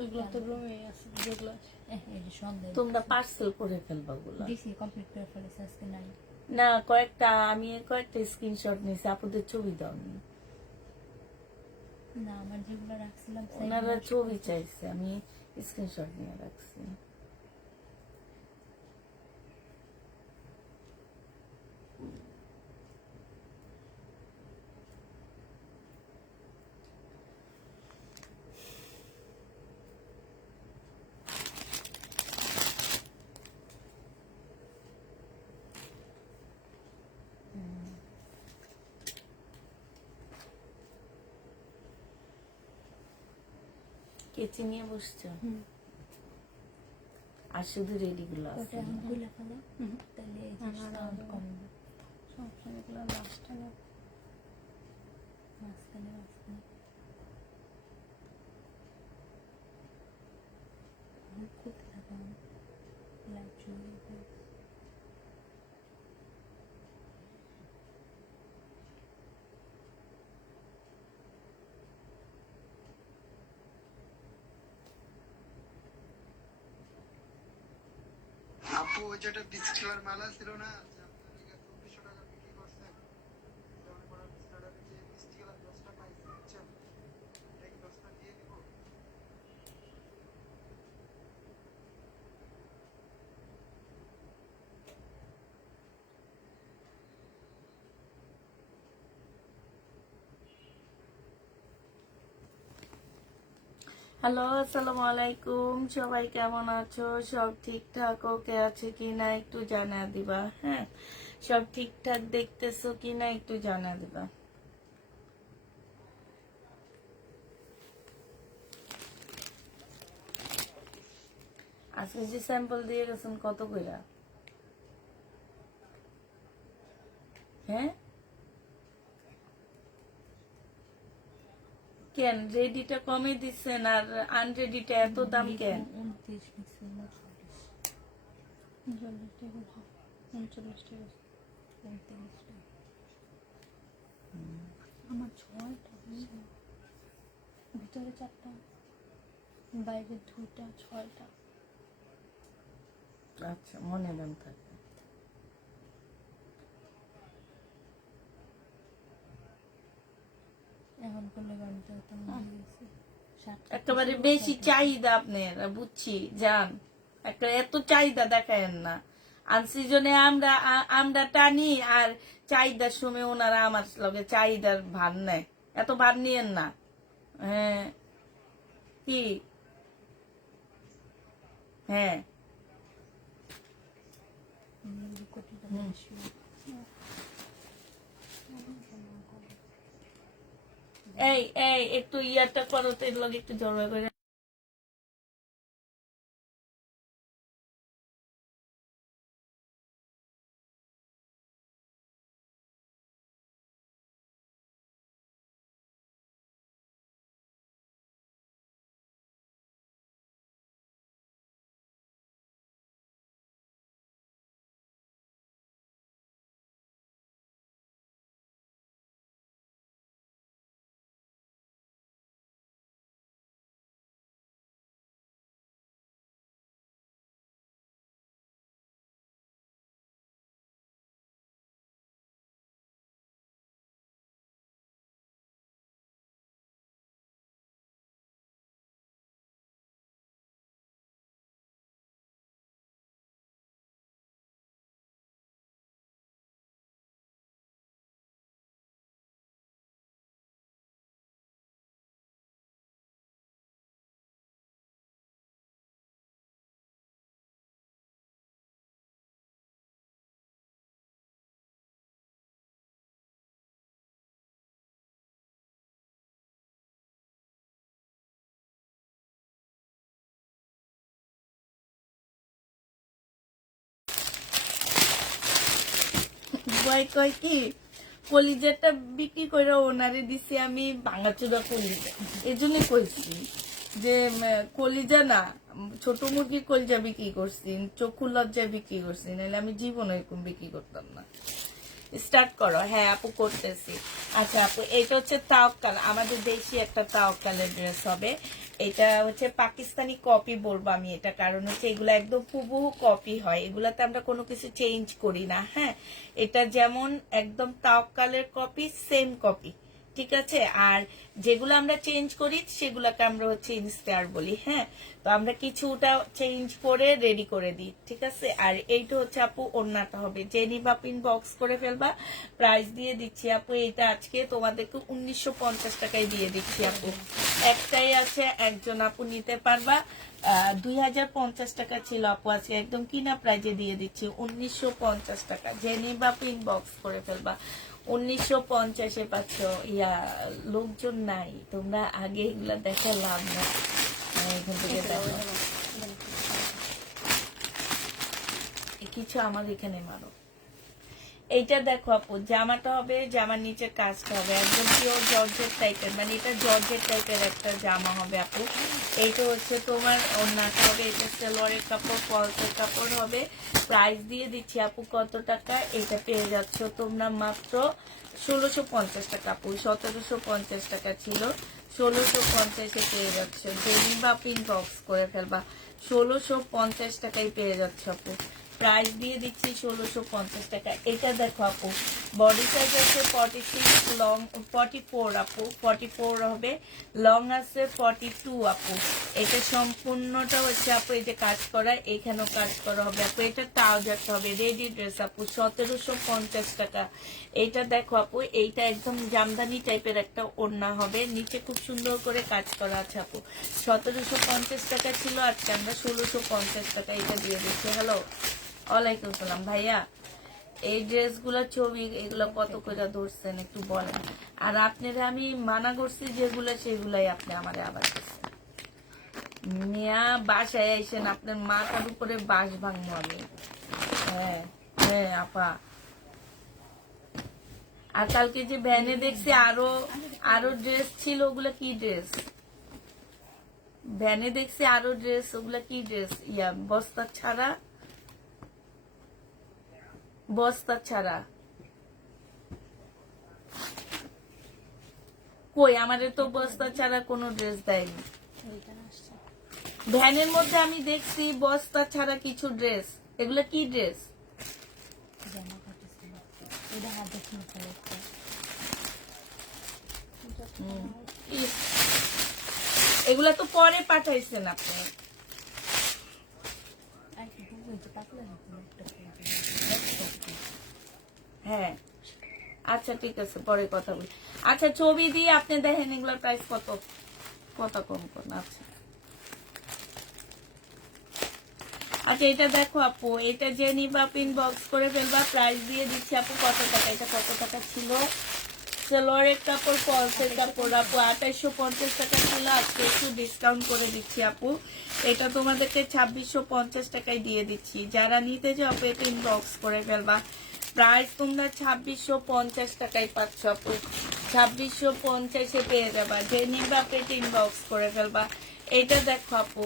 ওইগুলো তো রুমে আছে যেগুলো তোমরা পার্সেল করে ফেলবা গুলো দিছি কমপ্লিট করে ফেলেছি আজকে নাই না কয়েকটা আমি কয়েকটা স্ক্রিনশট নিয়েছি আপুদের ছবি দাওনি না আমার যেগুলো রাখছিলাম ওনারা ছবি চাইছে আমি স্ক্রিনশট নিয়ে রাখছি কেচি নিয়ে বসছো আর শুধু রেডি গুলো আছে খুলে ফেলো তাহলে এই যে সাউন্ড কমবে সবসময়গুলো লাস্টে মাঝখানে খুলতে থাকো লাইট জ্বলবে আপু ওই যেটা বিস্কিটের মালা ছিল না যে আপনার লিগে 2400 টাকা বিক্রি করছেন মনে করেন বিস্কিটের যে বিস্কিটের 10টা পাইছে বুঝছেন এটা কি 10টা দিয়ে দিব হ্যালো আসসালামু আলাইকুম সবাই কেমন আছো সব ঠিকঠাক ওকে আছে কিনা একটু জানা দিবা হ্যাঁ সব ঠিকঠাক দেখতেছো কিনা একটু জানা দিবা আজকে যে স্যাম্পল দিয়ে গেছেন কত কইরা হ্যাঁ কেন রেডিটা কমে দিচ্ছেন আর আনরেডিটা এত দাম কেন 29 লিখছি 39 টাকা 39 টাকা আমার 6টা ভিতরে 4টা বাইরে 2টা 6টা আচ্ছা মনে দাম থাকে এখন করলে গানটা তো মনে গেছে একেবারে বেশি চাহিদা আপনার বুঝছি জান একটা এত চাহিদা দেখায়েন না আনসিজনে আমরা টানি আর চাহিদার সময় ওনারা আমার লগে চাহিদার ভার নেয় এত ভার নিয়েন না হ্যাঁ কি হ্যাঁ কোটিটা বেশি এই এই একটু ইয়ারটা করো তো এর লগে একটু জড়ো করে ভয় কয় কি কলিজাটা বিক্রি করে ওনারে দিছি আমি ভাঙাচুরা কলিজা এই জন্য কইছি যে কলিজা না ছোট মুরগির কলিজা বিক্রি করছি চক্ষু লজ্জা বিক্রি করছি নাহলে আমি জীবনে এরকম বিক্রি করতাম না স্টার্ট করো হ্যাঁ আপু করতেছি আচ্ছা আপু এটা হচ্ছে তাওয়াক্কাল আমাদের দেশি একটা তাওয়াক্কালের ড্রেস হবে এটা হচ্ছে পাকিস্তানি কপি বলবো আমি এটা, কারণ হচ্ছে এগুলো একদম হুবহু কপি হয়, এগুলাতে আমরা কোনো কিছু চেঞ্জ করি না। হ্যাঁ, এটা যেমন একদম তাওয়াক্কালের কপি, সেম কপি, ঠিক আছে। আর যেগুলো আমরা চেঞ্জ করি সেগুলোকে আমরা হচ্ছে ইনস্টার বলি। হ্যাঁ, তো আমরা কিছুটা চেঞ্জ করে রেডি করে দিই, ঠিক আছে। আর এইটা হচ্ছে আপু ওড়নাটা হবে, যে নিবা পিন বক্স করে ফেলবা। প্রাইস দিয়ে দিচ্ছি আপু, এটা আজকে তোমাদেরকে 1950 টাকায় দিয়ে দিচ্ছি আপু। একটাই আছে, একজন আপু নিতে পারবা। 2050 টাকা ছিল আপু, আজকে একদম কিনা প্রাইজে দিয়ে দিচ্ছি 1950 টাকা। যে নিবা পিন বক্স করে ফেলবা। 1950-এ পাচ্ছ। ইয়া লোকজন নাই, তোমরা আগে এগুলা দেখে লাভ না। এখান থেকে দেখো কিছু আমার এখানে মারো। এইটা দেখো আপু, জামাটা হবে, জামার নিচে কাজটা হবে একদম পিওর জর্জেট টাইপের, মানে এটা জর্জেট টাইপের একটা জামা হবে আপু। এইটা হচ্ছে তোমার ওড়নাটা হবে, এটা সালোয়ারের কাপড়, ফলসের কাপড় হবে। প্রাইস দিয়ে দিচ্ছি আপু কত টাকা, এটা পেয়ে যাচ্ছ তোমরা মাত্র 1650 টাকা আপু। 1750 টাকা ছিল, 1650-এ পেয়ে যাচ্ছ। যেদিন বা পিন বক্স করে ফেলবা 1650 টাকায় পেয়ে যাচ্ছ আপু। প্রাইস দিয়ে দিচ্ছি 1650 টাকা। এটা দেখো আপু, বডি সাইজ আছে 46, লং 44 আপু, 44 হবে, লং আছে 42 আপু। এটা সম্পূর্ণটা হচ্ছে আপু এই যে কাজ করা, এখানেও কাজ করা হবে আপু। এটা ট্রাউজারটা হবে রেডি ড্রেস আপু, 1750 টাকা। এইটা দেখো আপু, এইটা একদম জামদানি টাইপের একটা ওড়না হবে, নিচে খুব সুন্দর করে কাজ করা আছে আপু। 1750 টাকা ছিল, আজকে আমরা 1650 টাকা এটা দিয়ে দিচ্ছি। হ্যালো, ওয়ালাইকুম সালাম ভাইয়া। এই ড্রেসগুলোর ছবি এগুলো কত করে ধরছেন একটু বলেন। আর আপনারা আমি মানা করছি যেগুলো, সেগুলাই আপনি আমারে আবার দিচ্ছেন। মিয়া বাসায় আইসেন, আপনার মাথার উপরে বাঁশ ভাঙবো আমি। হ্যাঁ হ্যাঁ আপা। আর কালকে যে ভ্যানে দেখছি আরো ড্রেস ছিল, ওগুলা কি ড্রেস? ভ্যানে দেখছি আরো ড্রেস, ওগুলা কি ড্রেস? ইয়া বস্তা ছাড়া, বস্তা ছাড়া। কই আমাদের তো বস্তা ছাড়া কোনো ড্রেস দেয়নি। ভ্যানের মধ্যে আমি দেখছি বস্তা ছাড়া কিছু ড্রেস, এগুলো কি ড্রেস? জামা কাটিছে এটা হাতে কিনতে একটা এগুলা তো পরে পাঠাইছেন আপনি। আর কি বলতে পাতলা দিতে একটা হ্যাঁ আচ্ছা ঠিক আছে, পরে কথা বলি। আচ্ছা ছবি দিয়ে আপনি দেখেন এগুলোর প্রাইস কত, কত কম কোন। আচ্ছা আচ্ছা এটা দেখো আপু, এটা যে নিবা পিন বক্স করে ফেলবা। প্রাইস দিয়ে দিচ্ছি আপু কত টাকা, এটা কত টাকা ছিল? সালোয়ারের কাপড়, ফলসের কাপড় আপু 2850 টাকা ছিল, আজকে একটু ডিসকাউন্ট করে দিচ্ছি আপু। এটা তোমাদেরকে 2650 টাকায় দিয়ে দিচ্ছি। যারা নিতে চাও আপু এটা ইনবক্স করে ফেলবা। প্রাইস তোমরা 2650 টাকায় পাচ্ছ আপু, 2650-এ পেয়ে যাবা। যে নিবা পেট ইনবক্স করে ফেলবা। এটা দেখো আপু,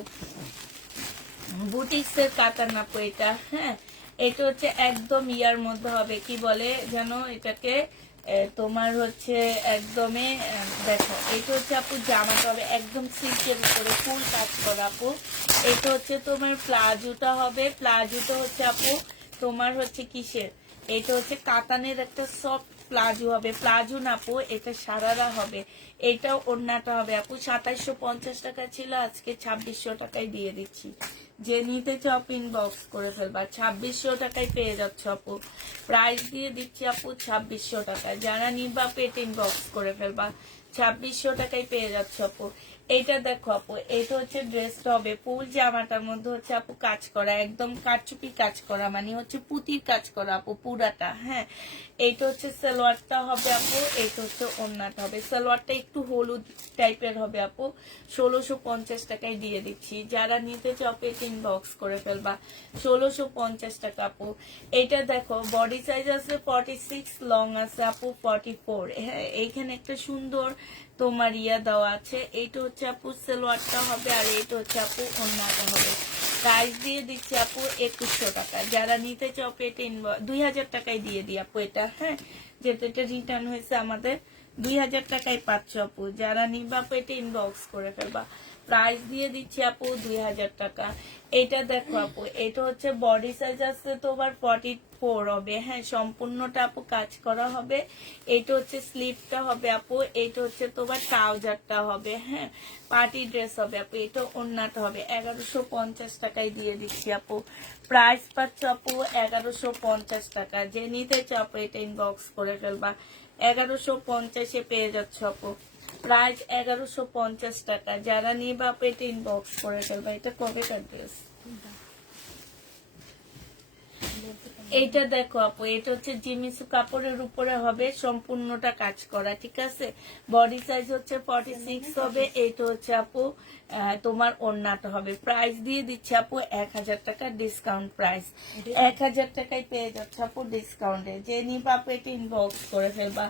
বুটিক্সের কাতান আপু এটা। হ্যাঁ, এটা হচ্ছে একদম ইয়ার মধ্যে হবে, কি বলে যেন এটাকে, তোমার হচ্ছে একদমই দেখো, এটা হচ্ছে আপু জামাটা হবে একদম সিল্কের উপরে ফুল কাজ করা আপু। এটা হচ্ছে তোমার প্লাজোটা হবে, প্লাজোটা হচ্ছে আপু তোমার হচ্ছে কিসের, এটা হচ্ছে কাতানের একটা সফট প্লাজো হবে, প্লাজো না আপু, এটা সারারা হবে। এটাও ওড়নাটা হবে আপু। 2750 টাকা ছিল, আজকে 2600 টাকায় দিয়ে দিচ্ছি। যে নিতে চাও ইনবক্স করে ফেলবা, 2600 টাকায় পেয়ে যাচ্ছ আপু। প্রাইস দিয়ে দিচ্ছি আপু 2600 টাকা। যারা নিবা পেট ইনবক্স করে ফেলবা, 2600 টাকায় পেয়ে যাচ্ছ আপু। এইটা দেখো আপু, এটা হচ্ছে ড্রেসটা হবে ফুল জামাটার মধ্যে হচ্ছে আপু কাজ করা, একদম কারচুপি কাজ করা, মানে হচ্ছে পুতির কাজ করা আপু পুরাটা। হ্যাঁ, এইটা হচ্ছে সালোয়ারটা হবে আপু, এইটা হচ্ছে ওড়নাটা হবে। সালোয়ারটা একটু হলুদ টাইপের হবে আপু, 1650 টাকায় দিয়ে দিচ্ছি। যারা নিতে চাও পেট ইনবক্স করে ফেলবা, 1650 টাকা আপু। এইটা দেখো বডি সাইজ আছে 46, লং আছে আপু 44। হ্যাঁ, এইখানে একটা সুন্দর তোমার ইয়া দেওয়া আছে। এইটা হচ্ছে আপু সালোয়ারটা হবে, আর এইটা হচ্ছে আপু ওড়নাটা হবে। প্রাইস দিয়ে দিচ্ছি আপু 2100 টাকা। যারা নিতে চাও পেট ইনবক্স 2000 টাকায় দিয়ে দিই আপু এটা। হ্যাঁ, যেহেতু এটা রিটার্ন হয়েছে আমাদের, 2000 টাকায় পাচ্ছ আপু। যারা নিবা পেটে ইনবক্স করে ফেলবা। প্রাইস দিয়ে দিচ্ছি আপু 2000 টাকা। এটা দেখো আপু, এটা হচ্ছে বডি সাইজ আছে তোমার 44 হবে, হ্যাঁ সম্পূর্ণটা আপু কাজ করা হবে। এটা হচ্ছে স্লিপটা হবে আপু, এটা হচ্ছে তোমার ট্রাউজারটা হবে, হ্যাঁ পার্টি ড্রেস হবে আপু। এটা ওড়নাটা হবে 1150 টাকায় দিয়ে দিচ্ছি আপু। প্রাইস পাচ্ছ আপু 1150 টাকা। যে নিতে চাও আপু এটা ইনবক্স করে ফেলবা। 1150-এ পেয়ে যাচ্ছ আপু। প্রাইস 1150 টাকা। যারা নিবা আপু এটা ইনবক্স করে ফেলবা। এটা কবেকার ড্রেস? এইটা দেখো আপু, এটা হচ্ছে জিমিসু কাপড়ের উপরে হবে, সম্পূর্ণটা কাজ করা, ঠিক আছে। বডি সাইজ হচ্ছে 46 হবে। এইটা হচ্ছে আপু তোমার ওড়নাটা হবে। প্রাইস দিয়ে দিচ্ছে আপু 1000 টাকা ডিসকাউন্ট প্রাইস। 1000 টাকায় পেয়ে যাচ্ছে আপু ডিসকাউন্টে। যে নিবা আপু এটা ইনবক্স করে ফেলবা।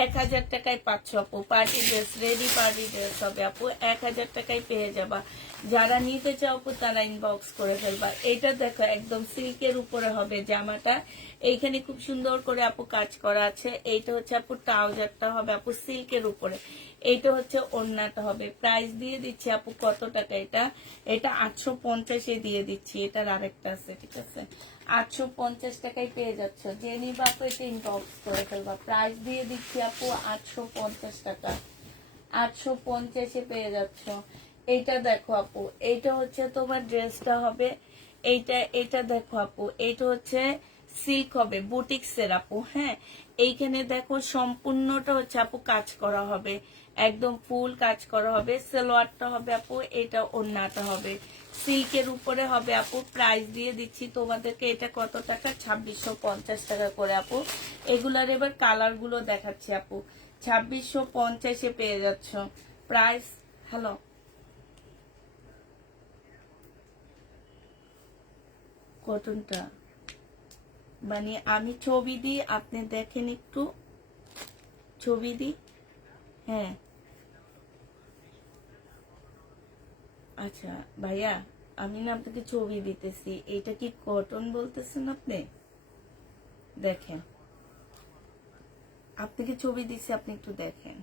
1000 টাকায় পাচ্ছ আপু। Party dress, ready party dress হবে আপু, 1000 টাকায় পেয়ে যাবা। যারা নিতে চাও আপু তারা ইনবক্স করে ফেলবা। এটা দেখো একদম সিল্কের উপরে হবে জামাটা। এইখানে খুব সুন্দর করে আপু কাজ করা আছে। এইটা হচ্ছে আপু ট্রাউজারটা হবে আপু সিল্কের উপরে। এইটা হচ্ছে ওড়নাটা হবে। প্রাইস দিয়ে দিচ্ছি আপু কত টাকা? এটা 850-এ দিয়ে দিচ্ছি। এটার আরেকটা আছে, ঠিক আছে। 850 টাকায় পেয়ে যাচ্ছ। যে নিবা আপু এটা ইনবক্স করে ফেলবা। প্রাইস দিয়ে দিচ্ছি আপু 850 টাকা। 850-এ পেয়ে যাচ্ছ। এইটা দেখো আপু, এইটা হচ্ছে তোমার ড্রেসটা হবে। এইটা দেখো আপু, এইটা হচ্ছে সিল্ক হবে, বুটিক্সের আপু, হ্যাঁ। এইখানে দেখো সম্পূর্ণটা হচ্ছে আপু কাজ করা হবে, একদম ফুল কাজ করা হবে। সালোয়ারটা হবে আপু, এটা ওড়নাটা হবে সিল্কের উপরে হবে আপু। প্রাইস দিয়ে দিচ্ছি তোমাদেরকে এটা কত টাকা? 2650 টাকা করে আপু। এগুলার এবার কালার গুলো দেখাচ্ছি আপু। 2650-এ পেয়ে যাচ্ছ। প্রাইস, হ্যালো কটনটা মানে আমি ছবি দিই, আপনি দেখেন একটু ছবি দিই, হ্যাঁ আচ্ছা ভাইয়া, আমি না আপনাকে ছবি দিতেছি। এটা কি কটন বলতেছেন আপনি? দেখেন, আপনাকে ছবি দিচ্ছি, আপনি একটু দেখেন।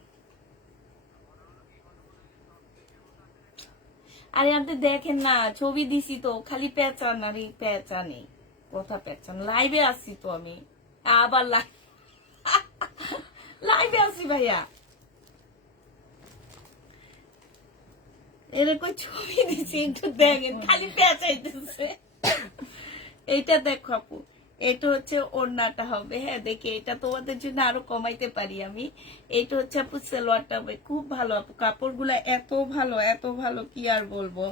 আরে আপনি দেখেন না, ছবি দিছি তো, খালি পেঁচান আর পেঁচানি কথা পেঁচান। লাইভে আসছি তো আমি, আবার লাইভে আসছি ভাইয়া। এরকম ছবি দিছি, একটু দেখেন, খালি পেঁচাইতেছে। এইটা দেখো আপু, এটা হচ্ছে ওড়নাটা হবে, হ্যাঁ দেখি এটা তোমাদের জন্য আরো কমাইতে পারি আমি। এটা হচ্ছে আপু সালোয়ারটা হবে, খুব ভালো আপু, কাপড়গুলা এত ভালো এত ভালো কি আর বলবো।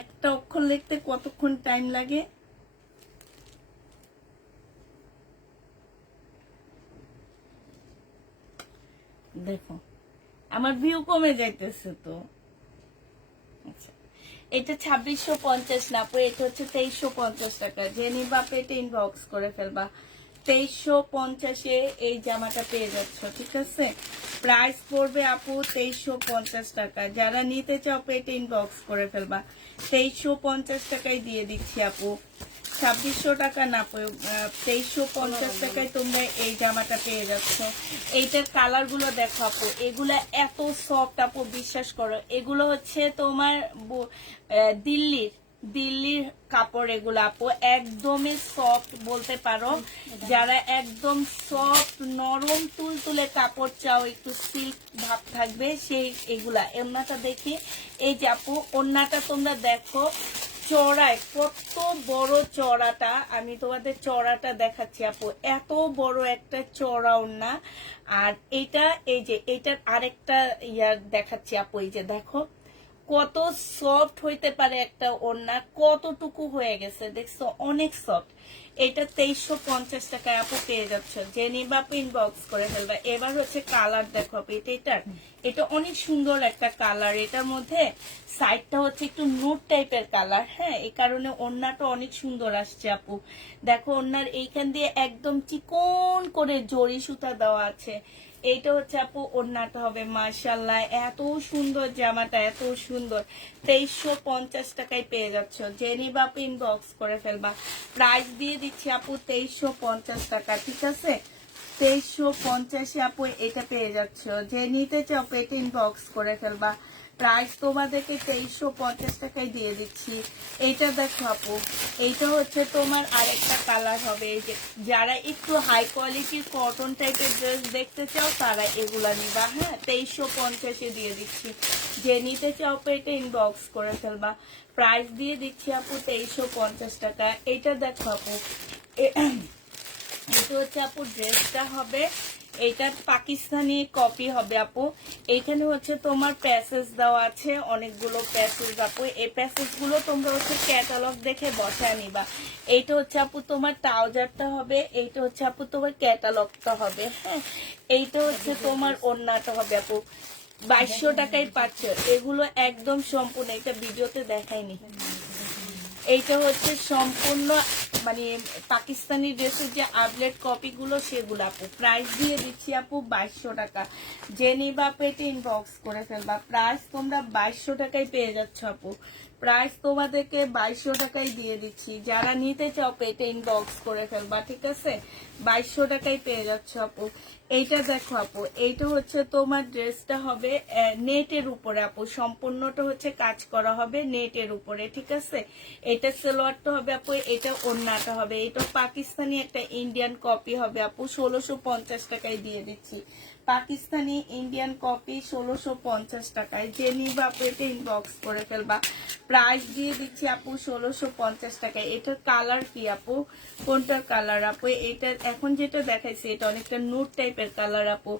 একটা অক্ষর লিখতে কতক্ষণ টাইম লাগে? দেখো আমার ভিউ কমে যাইতেছে তো। আচ্ছা, এটা 2650 না আপু, এটা হচ্ছে 2350 টাকা। যে নিবা আপু এটা ইনবক্স করে ফেলবা। 2350-এ এই জামাটা পেয়ে যাচ্ছ, ঠিক আছে। প্রাইস পড়বে আপু 2350 টাকা। যারা নিতে চাও আপু এটা ইনবক্স করে ফেলবা। 2350 টাকায় দিয়ে দিচ্ছি আপু। 2600 টাকা না আপু, 2350 টাকায় তোমরা এই জামাটা পেয়ে যাচ্ছ। এইটার কালার গুলো দেখো আপু, এগুলা এত সফট আপু, বিশ্বাস করো। এগুলো হচ্ছে তোমার দিল্লির কাপড়। এগুলো আপু একদমই সফট বলতে পারো। যারা একদম সফট নরম তুলতুলে কাপড় চাও, একটু সিল্ক ভাব থাকবে, সেই এগুলা। ওড়নাটা দেখি, এই যে আপু ওড়নাটা তোমরা দেখো চড়ায় কত বড় চড়াটা। আমি তোমাদের চড়াটা দেখাচ্ছি আপু, এত বড় একটা চড়া ওড়না। আর এটা এই যে এটার আরেকটা ইয়ার দেখাচ্ছি আপু, এই যে দেখো কত সফট হইতে পারে একটা ওড়না, কতটুকু হয়ে গেছে দেখছো, অনেক সফট। এটা 2350 টাকায় আপু পেয়ে যাচ্ছ। যে নিবা আপু ইনবক্স করে ফেলবা। এবার হচ্ছে কালার দেখো আপু, এটা অনেক সুন্দর একটা কালার। এটার মধ্যে সাইডটা হচ্ছে একটু নুট টাইপের কালার, হ্যাঁ এই কারণে ওড়নাটা অনেক সুন্দর আসছে আপু। দেখো ওড়নার এইখান দিয়ে একদম চিকন করে জরি সুতা দেওয়া আছে। এইটা হচ্ছে আপু ওড়নাটা হবে মাশাআল্লাহ, এত সুন্দর জামাটা, এত সুন্দর। 2350 টাকায় পেয়ে যাচ্ছ, জেনি বাপ ইনবক্স করে ফেলবা। প্রাইস দিয়ে দিচ্ছি আপু 2350 টাকা, ঠিক আছে? 2350 আপু এটা পেয়ে যাচ্ছ, যে নিতে চাও পেট ইনবক্স করে ফেলবা। প্রাইস তোমাদেরকে 2350 টাকায় দিয়ে দিচ্ছি। এইটা দেখো আপু, এইটা হচ্ছে তোমার আরেকটা কালার হবে। এই যে যারা একটু হাই কোয়ালিটির কটন টাইপের ড্রেস দেখতে চাও তারা এগুলা নিবা, হ্যাঁ? 2350 দিয়ে দিচ্ছি, যে নিতে চাও পেটে ইনবক্স করে ফেলবা। প্রাইস দিয়ে দিচ্ছি আপু 2350 টাকা। এইটা দেখো আপু, এটা হচ্ছে আপু ড্রেসটা হবে, এটা পাকিস্তানি কপি হবে আপু। এখানে হচ্ছে তোমার প্যাসেজ দেওয়া আছে, অনেকগুলো প্যাসেজ আপু। এই প্যাসেজ গুলো তোমরা হচ্ছে ক্যাটালগ দেখে বসায় নিবা। এইটা হচ্ছে আপু তোমার ট্রাউজারটা হবে, এইটা হচ্ছে আপু তোমার ক্যাটালগটা হবে, হ্যাঁ? এইটা হচ্ছে তোমার ওড়নাটা হবে আপু। 2200 টাকায় পাচ্ছ এগুলো একদম সম্পূর্ণ, এটা ভিডিওতে দেখাইনি। এইটা হচ্ছে সম্পূর্ণ মানে পাকিস্তানি ড্রেসের যে আপডেট কপি গুলো সেগুলো আপু। প্রাইস দিয়ে দিচ্ছি আপু 2200 টাকা, যে নিবা পেটে ইনবক্স করে ফেলবা। প্রাইস তোমরা 2200 টাকায় পেয়ে যাচ্ছ আপু। প্রাইস তোমাদেরকে 2200 টাকায় দিয়ে দিচ্ছি, যারা নিতে চাও পেটে ইনবক্স করে ফেলবা, ঠিক আছে? 2200 টাকায় পেয়ে যাচ্ছ আপু। এইটা দেখো আপু, এইটা হচ্ছে তোমার ড্রেসটা হবে নেটের উপরে আপু, সম্পূর্ণটা হচ্ছে কাজ করা হবে নেটের উপরে, ঠিক আছে? এটা সালোয়ারটা হবে আপু, এটা ওড়নাটা হবে। এটা পাকিস্তানি একটা ইন্ডিয়ান কপি হবে আপু, 1650 টাকায় দিয়ে দিচ্ছি। পাকিস্তানি ইন্ডিয়ান কপি 1650 টাকায়, যে নিবা আপু এটা ইনবক্স করে ফেলবা। প্রাইস দিয়ে দিচ্ছি আপু 1650 টাকায়। এটার কালার কি আপু, কোনটার কালার আপু? এটা এখন যেটা দেখাইছি এটা অনেকটা নুট টাইপের কালার আপু।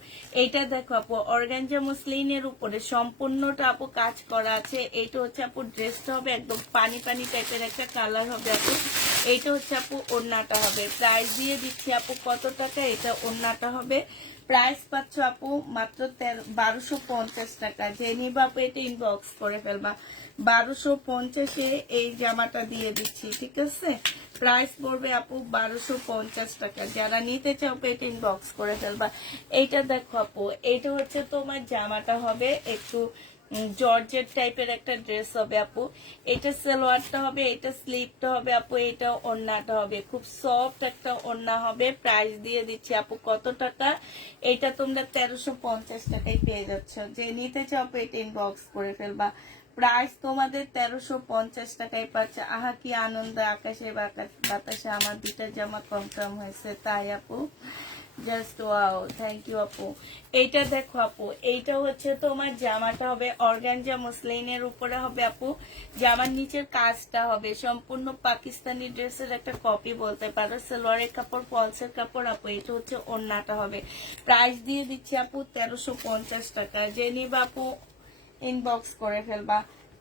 এইটা দেখো আপু, অর্গানজা মসলিনের উপরে সম্পূর্ণটা আপু কাজ করা আছে। এইটা হচ্ছে আপু ড্রেসটা হবে একদম পানি পানি টাইপের একটা কালার হবে আপু। এইটা হচ্ছে আপু ওড়নাটা হবে। প্রাইস দিয়ে দিচ্ছি আপু কত টাকা, এটা ওড়নাটা হবে। প্রাইস পাচ্ছ আপু মাত্র 1250 টাকা, যে নিবা আপু এটা ইনবক্স করে ফেলবা। 1250 এই জামাটা দিয়ে দিচ্ছি, ঠিক আছে? প্রাইস পড়বে আপু 1250 টাকা, যারা নিতে চাও পেট ইনবক্স করে ফেলবা। এইটা দেখো আপু, এইটা হচ্ছে তোমার জামাটা হবে একটু জর্জেট টাইপের একটা ড্রেস হবে আপু। এটা সালোয়ারটা হবে, এটা স্লিভটা হবে আপু, এটা ওড়নাটা হবে। খুব সফট একটা ওড়না হবে। প্রাইস দিয়ে দিচ্ছি আপু কত টাকা, এটা তোমরা 1350 টাকায় পেয়ে যাচ্ছ, যে নিতে চাও পেট ইনবক্স করে ফেলবা। প্রাইস তোমাদের 1350 টাকায় পাচ্ছে। আহা কি আনন্দ, আকাশে বাতাসে আমার দুটা জামা কনফার্ম হয়েছে, তাই আপু জাস্ট ওয়াও, থ্যাংক ইউ আপু। এইটা দেখো আপু, এইটা হচ্ছে তোমার জামাটা হবে অর্গানজা মসলিনের উপরে হবে আপু। জামার নিচের কাজটা হবে সম্পূর্ণ পাকিস্তানি ড্রেসের একটা কপি বলতে পারো। সালোয়ারের কাপড়, ফলসের কাপড় আপু। এটা হচ্ছে ওড়নাটা হবে। প্রাইস দিয়ে দিচ্ছি আপু 1350 টাকা, যে নিবা আপু ইনবক্স করে ফেলবা।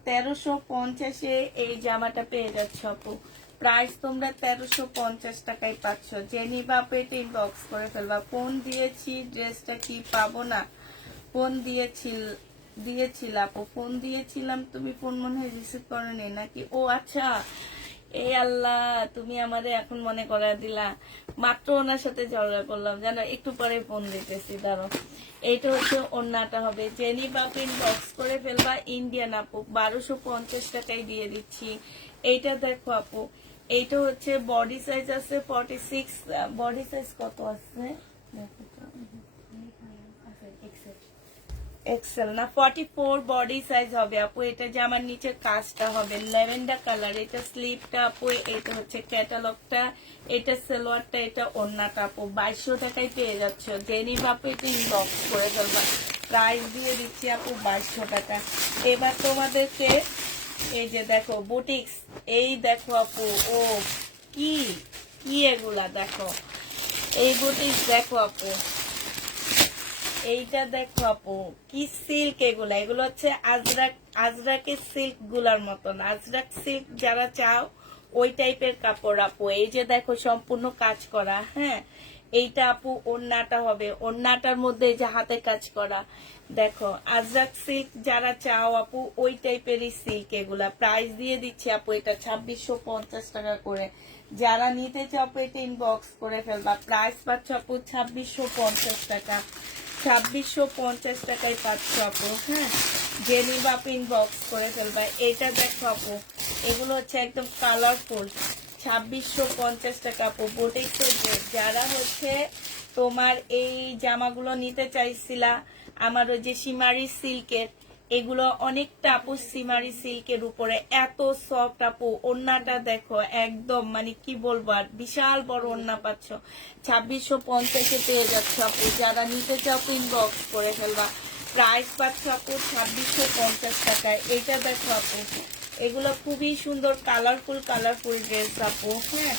1350 এই জামাটা পেয়ে যাচ্ছ আপু। প্রাইস তোমরা 1350 টাকায় পাচ্ছ, যে নিবা পেট ইনবক্স করে ফেলবা। ফোন দিয়েছি, ড্রেসটা কি পাবো না? ফোন দিয়েছিল আপু, ফোন দিয়েছিলাম, তুমি ফোন মনে হয় রিসিভ করনি নাকি? ও আচ্ছা, এই আল্লাহ, তুমি আমারে এখন মনে করা দিলা। মাত্র ওনার সাথে ঝগড়া করলাম জানো, একটু পরে ফোন দিতেছি, দাঁড়ো। এইটা হচ্ছে ওড়নাটা হবে, জেনি বাপ ইনবক্স করে ফেলবা। ইন্ডিয়ান আপু 1250 টাকায় দিয়ে দিচ্ছি। এইটা দেখো আপু, এইটা হচ্ছে বডি সাইজ আছে 46, বডি সাইজ কত আছে দেখো তো, এক্সেল না 44 বডি সাইজ হবে আপু। এটা জামার নিচে কাজটা হবে ল্যাভেন্ডার কালার, এটা স্লিভটা আপু, এটা হচ্ছে ক্যাটালগটা, এটা সালোয়ারটা, এটা ওড়নাটা আপু। 2200 টাকায় পেয়ে যাচ্ছ, জেনি বাপু এটা ইনবক্স করে ফেলবা। প্রাইস দিয়ে দিচ্ছি আপু 2200 টাকা। এবার তোমাদেরকে এই যে দেখো বুটিক্স, এই দেখো আপু, ও কি কি এগুলা দেখো, এই বুটিক্স দেখো আপু, এইটা দেখো আপু কি সিল্ক এগুলা, এগুলো হচ্ছে আজরাকের সিল্ক গুলার মতন। আজরাক সিল্ক যারা চাও ওই টাইপের কাপড় আপু। এই যে দেখো সম্পূর্ণ কাজ করা, হ্যাঁ? এইটা আপু ওড়নাটা হবে, ওড়নাটার মধ্যে এই যে হাতে কাজ করা দেখো। আজরাক সিল্ক যারা চাও আপু ওই টাইপেরই সিল্ক এগুলা। প্রাইস দিয়ে দিচ্ছি আপু এটা 2650 টাকা করে, যারা নিতে চাও এটা ইনবক্স করে ফেলবা। প্রাইস পাচ্ছ আপু 2650 টাকা। 2650 টাকায় পাচ্ছ আপু। হ্যাঁ, যে নিবা ইনবক্স করে ফেলবা। এটা দেখো আপু, এগুলো হচ্ছে একদম কালারফুল। 2650 টাকা আপু, বুটিক্সের ড্রেস। যারা হচ্ছে তোমার এই জামাগুলো নিতে চাইছিলা, আমার ওই যে সিমারি সিল্কের, এগুলো অনেকটা আপু সিমারি সিল্কের উপরে, এত সফট আপু। ওড়নাটা দেখো একদম মানে কি বলবো আর, বিশাল বড় ওড়না পাচ্ছ। 2650 পেয়ে যাচ্ছ আপু। যারা নিতে চাও ইনবক্স করে ফেলবা। প্রাইস পাচ্ছ আপু 2650 টাকায়। এইটা দেখো আপু, এগুলো খুবই সুন্দর কালারফুল ড্রেস আপু। হ্যাঁ,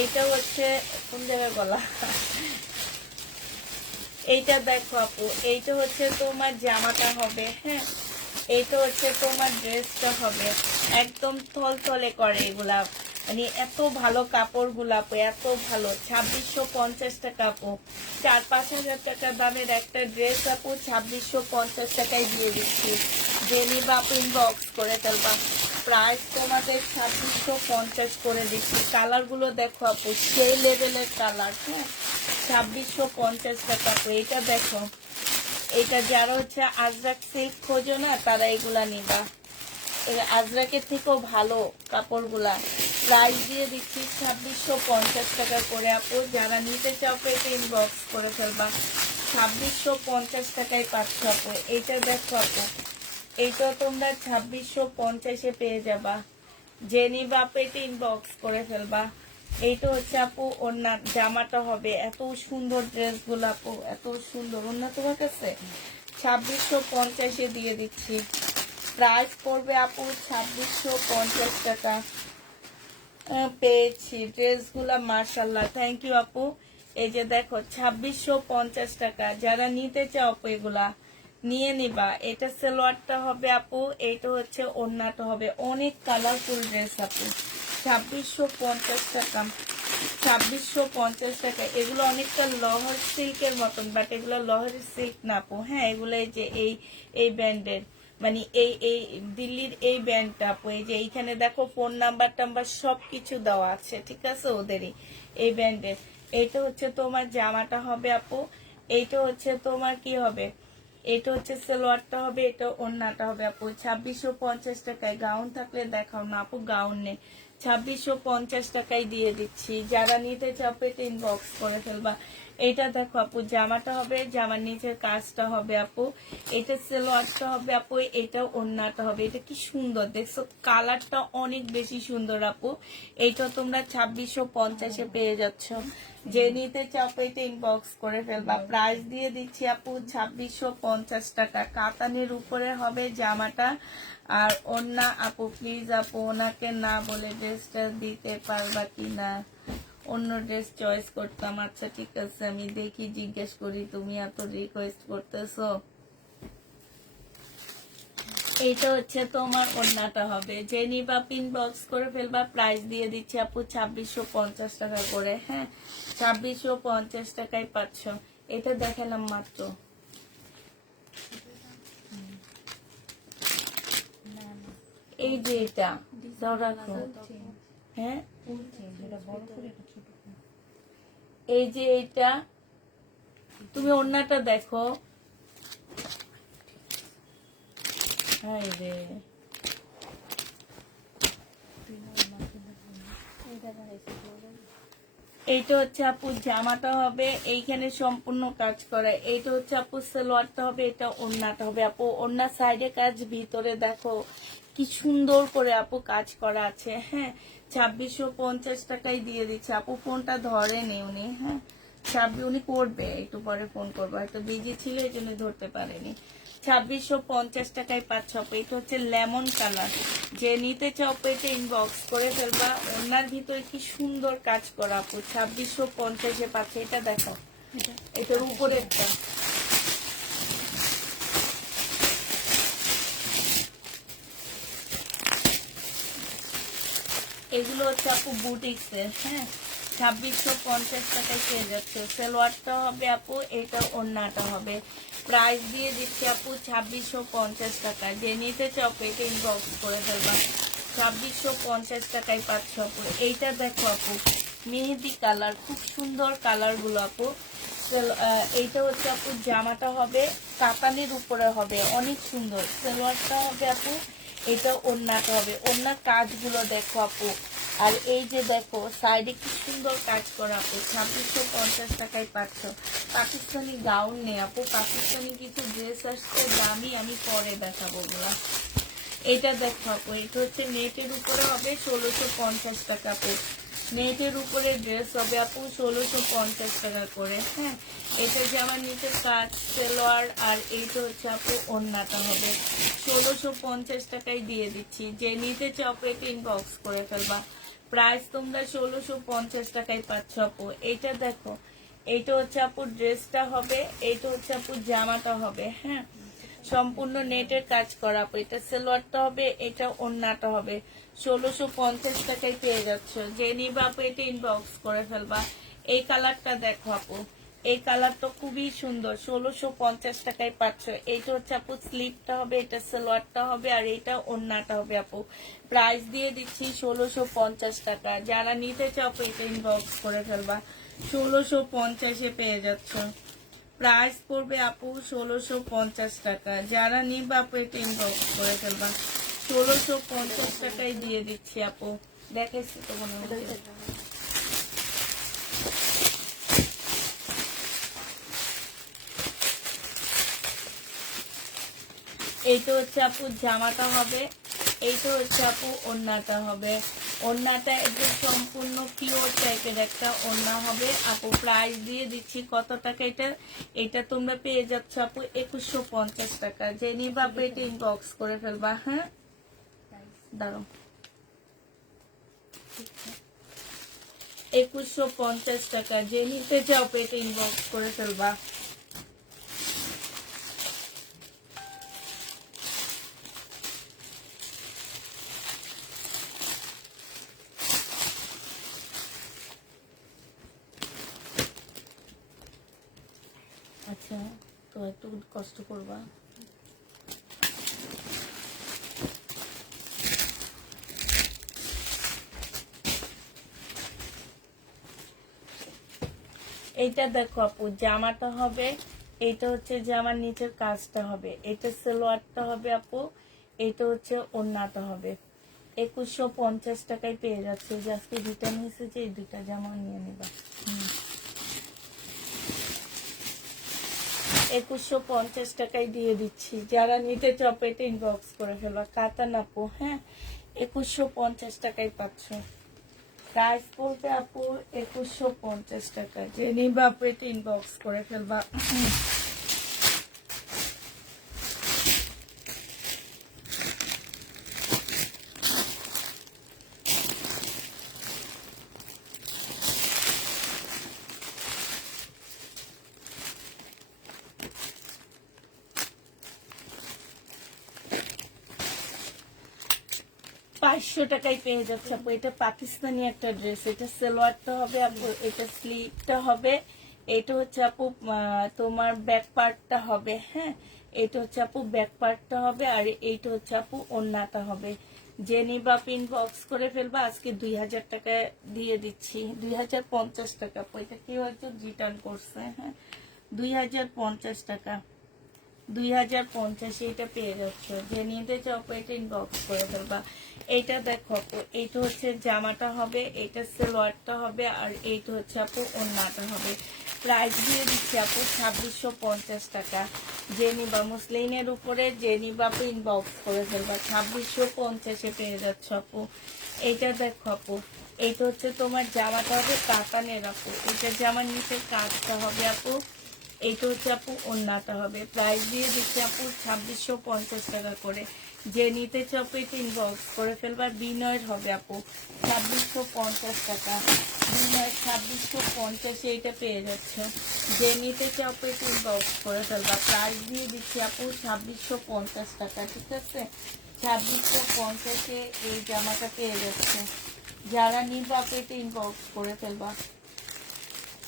এইটা হচ্ছে কোন জায়গায় গলা, এইটা দেখো আপু, এইটা হচ্ছে তোমার জামাটা হবে। হ্যাঁ, এইটা হচ্ছে তোমার ড্রেসটা হবে। একদম থলথলে করে এগুলা, মানে এত ভালো কাপড় গুলা আপু, এত ভালো। 2650 টাকা আপু। 4-5 হাজার টাকা দামের একটা ড্রেস আপু 2650 টাকায় দিয়ে দিচ্ছি। যে নিবা আপু ইনবক্স করে ফেলবা। প্রাইস তোমাদের 2650 করে দিচ্ছি। কালার গুলো দেখো আপু, সেই লেভেলের কালার। হ্যাঁ, 2650 টাকা আপু। এইটা দেখো, এটা যারা হচ্ছে আজরাক সিল্ক খোঁজো না, তারা এগুলা নিবা। আজরাকের থেকেও ভালো কাপড়গুলা। প্রাইস দিয়ে দিচ্ছি 2650 টাকা করে আপু। যারা নিতে চাও পেতে ইনবক্স করে ফেলবা। 2650 টাকায় পাচ্ছ আপু। এইটা দেখো আপু, এইটা তোমরা 2650 পেয়ে যাবা। যে নিবা পেতে ইনবক্স করে ফেলবা। এইটা হচ্ছে আপু ওড়না, জামাটা হবে। এত সুন্দর ড্রেস গুলো আপু, এত সুন্দর ওড়না তোমার কাছে। 2650 দিয়ে দিচ্ছি। প্রাইস পড়বে আপু 2650 টাকা। পেয়েছি ড্রেসগুলা, মাশাল্লাহ, থ্যাংক ইউ আপু। এই যে দেখো 2650 টাকা। যারা নিতে চাও আপু এগুলা নিয়ে নিবা। এটা সালোয়ারটা হবে আপু, এইটা হচ্ছে ওড়নাটা হবে। অনেক কালারফুল ড্রেস আপু। 2650 টাকা, 2650 টাকা। এগুলো অনেকটা লহর সিল্কের মতন, বাট এগুলো লহরের সিল্ক না আপু। হ্যাঁ, এগুলো এই যে এই ব্যান্ডের, মানে এই দিল্লির এই ব্যান্ডটা আপু। এই যে এইখানে দেখো ফোন নাম্বার সবকিছু দেওয়া আছে, ঠিক আছে, ওদেরই এই ব্যান্ডের। এইটা হচ্ছে তোমার জামাটা হবে আপু। এইটা হচ্ছে তোমার কি হবে, এটা হচ্ছে সালোয়ারটা হবে, এটা ওড়নাটা হবে আপু। 2650 টাকায়। গাউন থাকলে দেখাও না আপু, গাউন নেই। 2650 টাকায় দিয়ে দিচ্ছি। যারা নিতে চাও পেতে ইনবক্স করে ফেলবা। এটা দেখো আপু, জামাটা হবে, জামার নিচের কাজটা হবে আপু। এটা সালোয়ারটা হবে আপু, এটা ওড়নাটা হবে। এটা কি সুন্দর দেখছো, কালারটা অনেক বেশি সুন্দর আপু। এইটা তোমরা 2650 পেয়ে যাচ্ছ। যে নিতে চাও পেতে ইনবক্স করে ফেলবা। প্রাইস দিয়ে দিচ্ছি আপু 2650 টাকা। কাতানের উপরে হবে জামাটা আর ওড়না। আপু প্লিজ আপু, ওনাকে না বলে ড্রেসটা দিতে পারবা কিনা, অন্য ড্রেস চয়েস করতাম। আচ্ছা ঠিক আছে, আমি দেখি, জিজ্ঞেস করি। তুমি এত রিকোয়েস্ট করতেছো। এইটা হচ্ছে তোমার ওড়নাটা হবে। যে নিবা ইনবক্স করে ফেলবা। প্রাইস দিয়ে দিচ্ছি আপু 2650 টাকা করে। হ্যাঁ, 2650 টাকায় পাচ্ছ। এটা দেখালাম মাত্র। এই যে এটা দাও, রাখো। হ্যাঁ, এই যে এইটা, তুমি ওড়নাটা দেখো। হায় রে, এইটা হচ্ছে আপু জামাটা হবে, এইখানে সম্পূর্ণ কাজ করা। এইটা হচ্ছে আপু সালোয়ারটা হবে, এটা ওড়নাটা হবে আপু। ওড়নার সাইডে কাজ, ভিতরে দেখো কি সুন্দর করে আপু কাজ করা আছে। হ্যাঁ, 2650 টাকায় দিয়ে দিচ্ছে আপু। ফোনটা ধরেনি উনি। হ্যাঁ, উনি করবে একটু পরে, ফোন করবো, হয়তো বিজি ছিল এই জন্য ধরতে পারেনি। 2650 টাকায় পাচ্ছ আপু। এটা হচ্ছে লেমন কালার। যে নিতে চাও পেতে ইনবক্স করে ফেলবা। ওনার ভিতরে কি সুন্দর কাজ করা আপু। 2650 পাচ্ছে। এটা দেখো, এটার উপরে একটা, এগুলো হচ্ছে আপু বুটিক্সের। হ্যাঁ, 2650 টাকায় পেয়ে যাচ্ছে। সালোয়ারটা হবে আপু, এটা ওড়নাটা হবে। প্রাইস দিয়ে দিচ্ছি আপু 2650 টাকায়। যে নিতে চাও পেতে ইনবক্স করে ফেলবা। 2650 টাকায় পাচ্ছ আপু। এইটা দেখো আপু, মেহেদি কালার, খুব সুন্দর কালার গুলো আপু। এইটা হচ্ছে আপু জামাটা হবে কাতানের উপরে হবে, অনেক সুন্দর। সালোয়ারটা হবে আপু, এটা ওড়নাটা হবে। ওড়নার কাজগুলো দেখো আপু, আর এই যে দেখো সাইডে কি সুন্দর কাজ করা আপু। 2650 টাকায় পাচ্ছ। পাকিস্তানি গাউন নেই আপু, পাকিস্তানি কিছু ড্রেস আসছে দামি, আমি পরে দেখাবো ওগুলা। এটা দেখো আপু, এটা হচ্ছে নেটের উপরে হবে 1650 টাকা আপু। নেটের উপরে ড্রেস হবে আপু 1650 টাকা করে। হ্যাঁ, এটা যে আমার নিচের কাজ সালোয়ার, আর এইটা হচ্ছে আপু ওড়নাটা হবে 1650 টাকায় দিয়ে দিচ্ছি। যে নিতে চাও আপু এটা ইনবক্স করে ফেলবা। প্রাইস তোমরা 1650 টাকায় পাচ্ছ আপু। এইটা দেখো, এইটা হচ্ছে আপু ড্রেসটা হবে, এইটা হচ্ছে আপু জামাটা হবে। হ্যাঁ, সম্পূর্ণ নেটের কাজ করা আপু। এটা সালোয়ারটা হবে, এটা ওড়নাটা হবে। 1650 টাকায় পেয়ে যাচ্ছ। যে নিবা আপু এটা ইনবক্স করে ফেলবা। এই কালারটা দেখো আপু, এই কালারটা খুবই সুন্দর, 1650 টাকায় পাচ্ছ। এইটা হচ্ছে আপু স্লিপটা হবে, এটা সালোয়ারটা হবে, আর এটা ওড়নাটা হবে আপু। প্রাইস দিয়ে দিচ্ছি 1650 টাকা। যারা নিতে চাও আপু এটা ইনবক্স করে ফেলবা। 1650-এ পেয়ে যাচ্ছ। প্রাইস পড়বে আপু 1650 টাকা। যারা নিবা আপু এটা ইনবক্স করে ফেলবা। 1650 টাকায় দিয়ে দিচ্ছি আপু। দেখাইছি তো মনে হচ্ছে। এইটা হচ্ছে আপু জামাটা হবে, এইটা হচ্ছে আপু ওড়নাটা হবে। ওড়নাটা একদম সম্পূর্ণ পিওর টাইপের একটা ওড়না হবে আপু। প্রাইস দিয়ে দিচ্ছি কত টাকা এটা? এটা তোমরা পেয়ে যাচ্ছ আপু 2150 টাকা। যে নিবা আপু এটা ইনবক্স করে ফেলবা। হ্যাঁ, দাঁড়াও, 2150 টাকা। যে নিতে চাও আপু এটা ইনবক্স করে ফেলবা। আচ্ছা, তো একটু কষ্ট করবা। এইটা দেখো আপু জামাটা হবে, এইটা হচ্ছে জামার নিচের কাজটা হবে, এটা সালোয়ারটা হবে আপু, এইটা হচ্ছে ওড়নাটা হবে। 2150 টাকায় পেয়ে যাচ্ছে। যে আজকে দুটা নিয়েছে, যে এই দুটা জামা নিয়ে নিবা। 2150 টাকায় দিয়ে দিচ্ছি। যারা নিতে চাও এটা ইনবক্স করে ফেলবা। কাতান আপু, হ্যাঁ, 2150 টাকায় পাচ্ছ। প্রাইস পড়বে আপু 2150 টাকা। যে নিবা আপু এটা ইনবক্স করে ফেলবা। পাঁচশো টাকায় পেয়ে যাচ্ছে আপু। এটা পাকিস্তানি একটা ড্রেস। এটা সালোয়ারটা হবে আপু, এটা স্লিভটা হবে, এটা হচ্ছে আপু তোমার ব্যাক পার্টটা হবে। হ্যাঁ, এটা হচ্ছে আপু ব্যাক পার্টটা হবে, আর এইটা হচ্ছে আপু ওড়নাটা হবে। যে নিবা ইনবক্স করে ফেলবা। আজকে 2000 টাকা দিয়ে দিচ্ছি, 2050 টাকা আপু। এটা কেউ একজন রিটার্ন করছে। হ্যাঁ, 2050 টাকা, 2050 এটা পেয়ে যাচ্ছে। যে নিতে চাও এটা ইনবক্স করে ফেলবা। এইটা দেখো আপু, এইটা হচ্ছে জামাটা হবে, এটা সালোয়ারটা হবে, আর এইটা হচ্ছে আপু ওড়নাটা হবে। প্রাইস দিয়ে দিচ্ছি আপু 2650 টাকা। যে নিবা মুসলিনের উপরে, যে নিবা আপু ইনবক্স করে ফেলবা। 2650-এ পেয়ে যাচ্ছ আপু। এইটা দেখো আপু, এইটা হচ্ছে তোমার জামাটা হবে কাতানের আপু। এটা জামার নিচের কাজটা হবে আপু, এইটা হচ্ছে আপু ওড়নাটা হবে। প্রাইস দিয়ে দিচ্ছি আপু 2650 টাকা করে। যে নিতে চাও এটা ইনবক্স করে ফেলবা। বিনয়ের হবে আপু 2650 টাকা। বিনয়ের 2650-এ এটা পেয়ে যাচ্ছে। যে নিতে চাও এটা ইনবক্স করে ফেলবা। প্রাইস দিয়ে দিচ্ছি আপু 2650 টাকা। ঠিক আছে, 2650-এ এই জামাটা পেয়ে যাচ্ছে। যারা নিবা এটা ইনবক্স করে ফেলবা।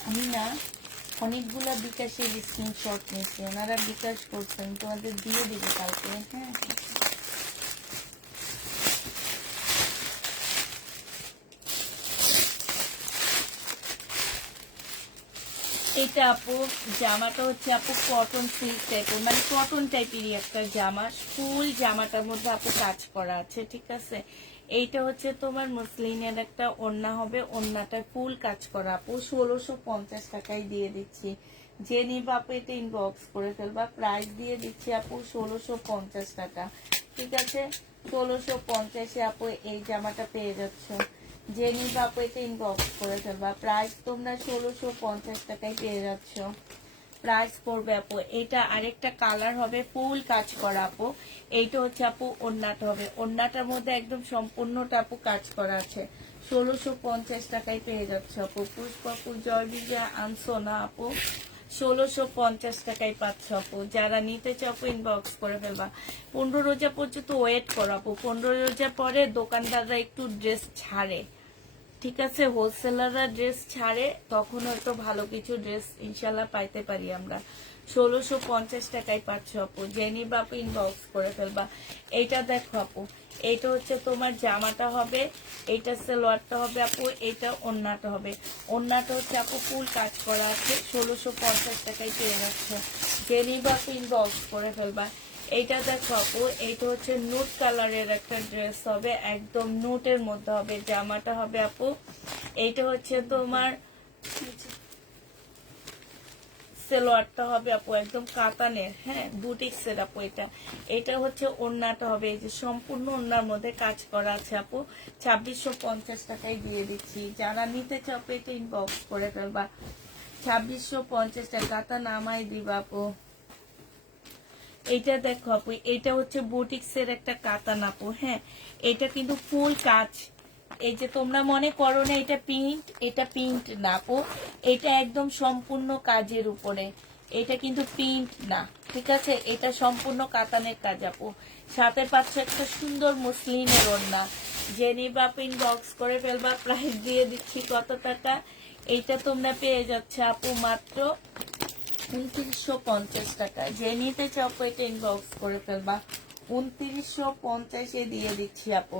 আমি না অনেকগুলা বিকাশের স্ক্রিনশট নিয়েছি, ওনারা বিকাশ করছেন, তোমাদের দিয়ে দিবে কালকে। হ্যাঁ, এটা আপু জামাটা হচ্ছে আপু কটন সিল্ক টাইপের, মানে কটন টাইপেরই একটা জামা। ফুল জামাটার মধ্যে আপু কাজ করা আছে, ঠিক আছে। এইটা হচ্ছে তোমার মসলিনের একটা ওড়না হবে, ওড়নাটা ফুল কাজ করা আপু। 1650 টাকায় দিয়ে দিচ্ছি। যে নিবা আপু এটা ইনবক্স করে ফেলবা। প্রাইস দিয়ে দিচ্ছি আপু 1650 টাকা, ঠিক আছে। 1650-এ আপু এই জামাটা পেয়ে যাচ্ছ। যে নিবা আপু এটা ইনবক্স করে ফেলবা। প্রাইস তোমরা 1650 টাকায় পেয়ে যাচ্ছ। প্রাইস পড়বে আপু। এটা আরেকটা কালার হবে, ফুল কাজ করা আপু। এইটা হচ্ছে আপু ওড়নাটা হবে, ওড়নাটার মধ্যে একদম সম্পূর্ণটা আপু কাজ করা আছে। 1650 টাকায় পেয়ে যাচ্ছে আপু। পুষ্পাপু জয় বিজয় আনছো না আপু? 1650 টাকায় পাচ্ছ আপু। যারা নিতে চাও আপু ইনবক্স করে ফেলবা। 15 রোজা পর্যন্ত ওয়েট করো আপু। 15 রোজা পরে দোকানদাররা একটু ড্রেস ছাড়ে, ঠিক আছে। হোলসেলাররা ড্রেস ছাড়ে, তখন হয়তো ভালো কিছু ড্রেস ইনশাল্লাহ পাইতে পারি আমরা। 1650 টাকায় পাচ্ছ আপু। জেনি বাপু ইনবক্স করে ফেলবা। এইটা দেখো আপু, এইটা হচ্ছে তোমার জামাটা হবে, এইটা সালোয়ারটা হবে আপু, এইটা ওড়নাটা হবে। ওড়নাটা হচ্ছে আপু ফুল কাজ করা আছে। 1650 টাকায় পেয়ে যাচ্ছ। জেনি বাপু ইনবক্স করে ফেলবা। এইটা দেখো আপু, এইটা হচ্ছে নুট কালারের একটা ড্রেস হবে, একদম নুটের মধ্যে হবে। জামাটা হবে আপু, এইটা হচ্ছে তোমার সালোয়ারটা হবে আপু একদম কাতানের, হ্যাঁ, বুটিক্সের আপু। এটা এটা হচ্ছে ওড়নাটা হবে, এই যে সম্পূর্ণ ওড়নার মধ্যে কাজ করা আছে আপু। 2650 টাকায় দিয়ে দিচ্ছি। যারা নিতে চাও আপু এটা ইনবক্স করে ফেলবা। 2650 টাকা কাতা নামাই দিবা আপু। এইটা দেখো আপু, এটা হচ্ছে বুটিক্সের একটা কাতান আপু, হ্যাঁ। এটা কিন্তু ফুল কাজ। এই যে তোমরা মনে করো না এটা প্রিন্ট, এটা প্রিন্ট না আপু, এটা একদম সম্পূর্ণ কাজের উপরে। এটা কিন্তু প্রিন্ট না, ঠিক আছে। এটা সম্পূর্ণ কাতানের কাজ আপু। সাথে পাচ্ছ একটা সুন্দর মুসলিমের ওড়না। যে নিবা আপু ইনবক্স করে ফেলবা। প্রাইস দিয়ে দিচ্ছি কত টাকা? এইটা তোমরা পেয়ে যাচ্ছে আপু মাত্র 2950 টাকা। যে নিতে চাও আপু এটা ইনবক্স করে ফেলবা। 2950-এ দিয়ে দিচ্ছি আপু।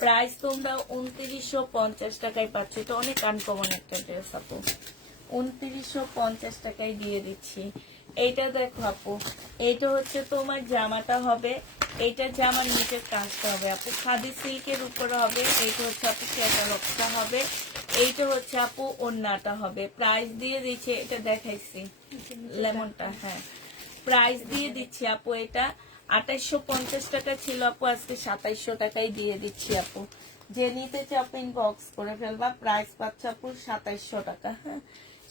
প্রাইস তোমরা 2950 টাকায় পাচ্ছ। এটা অনেক আনকমন একটা ড্রেস আপু। 2950 টাকায় দিয়ে দিচ্ছি। এইটা দেখো আপু, এইটা হচ্ছে তোমার জামাটা হবে, এইটা জামার নিচের কাজটা হবে আপু খাদি সিল্কের উপরে হবে। এইটা হচ্ছে আপু ক্যাটালগটা হবে। এইটা হচ্ছে আপু ওড়নাটা হবে। প্রাইস দিয়ে দিচ্ছি, এটা দেখাইছি লেমনটা, হ্যাঁ। প্রাইস দিয়ে দিচ্ছি আপু, এটা 2850 টাকা ছিল আপু, আজকে 2700 টাকায় দিয়ে দিচ্ছি আপু। যে নিতে চাও আপু ইনবক্স করে ফেলবা। প্রাইস পাচ্ছ আপু 2700 টাকা, হ্যাঁ।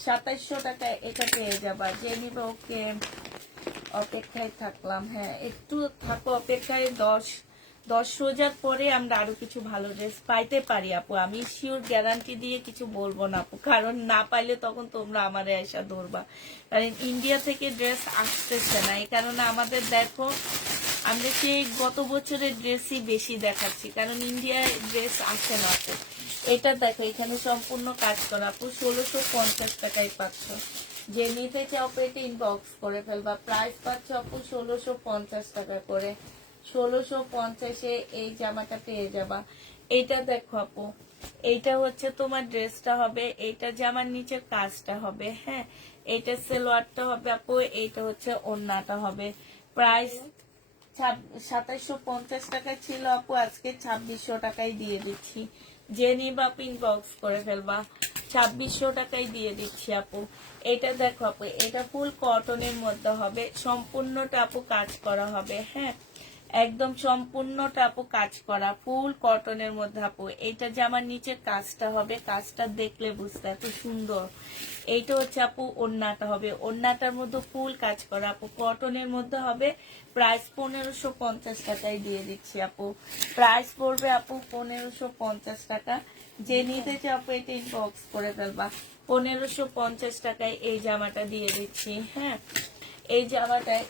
2700 টাকায় এটা পেয়ে যাবা। যে নিবে ওকে অপেক্ষায় থাকলাম, হ্যাঁ, একটু থাকো অপেক্ষায়। 10 রোজার পরে আমরা আরো কিছু ভালো ড্রেস পাইতে পারি আপু। আমি শিওর গ্যারান্টি দিয়ে কিছু বলবো না আপু, কারণ না পাইলে তখন তোমরা আমারে এসে ধরবা। কারণ ইন্ডিয়া থেকে ড্রেস আসতেছে না, এই কারণে আমাদের দেখো আমরা সেই গত বছরের ড্রেসই বেশি দেখাচ্ছি, কারণ ইন্ডিয়ায় ড্রেস আসে না আপু। এটা দেখো এখানে সম্পূর্ণ কাজ করা আপু। 1650 টাকায় পাচ্ছ। যে নিতে চাও পেটে ইনবক্স করে ফেলবা। প্রাইস পাচ্ছ আপু 1650 টাকা করে। 1650-এ এই জামাটা পেয়ে যাবা। এইটা দেখো আপু, এইটা হচ্ছে তোমার ড্রেসটা হবে, এইটা জামার নিচে কাজটা হবে, হ্যাঁ। এইটা সালোয়ারটা হবে আপু, এইটা হচ্ছে ওড়নাটা হবে। প্রাইস 2750 টাকা ছিল আপু, আজকে 2600 টাকায় দিয়ে দিচ্ছি। যে নিবা আপু ইনবক্স করে ফেলবা। 2600 টাকায় দিয়ে দিচ্ছি আপু। এটা দেখো আপু, এটা ফুল কটনের মধ্যে হবে, সম্পূর্ণটা আপু কাজ করা হবে, হ্যাঁ, একদম সম্পূর্ণটা আপু কাজ করা ফুল কটনের মধ্যে আপু। এইটা জামার নিচে কাজটা হবে, কাজটা দেখলে বুঝতে এত সুন্দর। এইটা হচ্ছে আপু ওড়নাটা হবে, ওড়নাটার মধ্যে ফুল কাজ করা আপু, কটনের মধ্যে হবে। প্রাইস 1550 টাকায় দিয়ে দিচ্ছি আপু। প্রাইস পড়বে আপু 1550 টাকা। যে নিতে চাও আপু এটা ইনবক্স করে ফেলবা। 1550 টাকায় এই জামাটা দিয়ে দিচ্ছি, হ্যাঁ।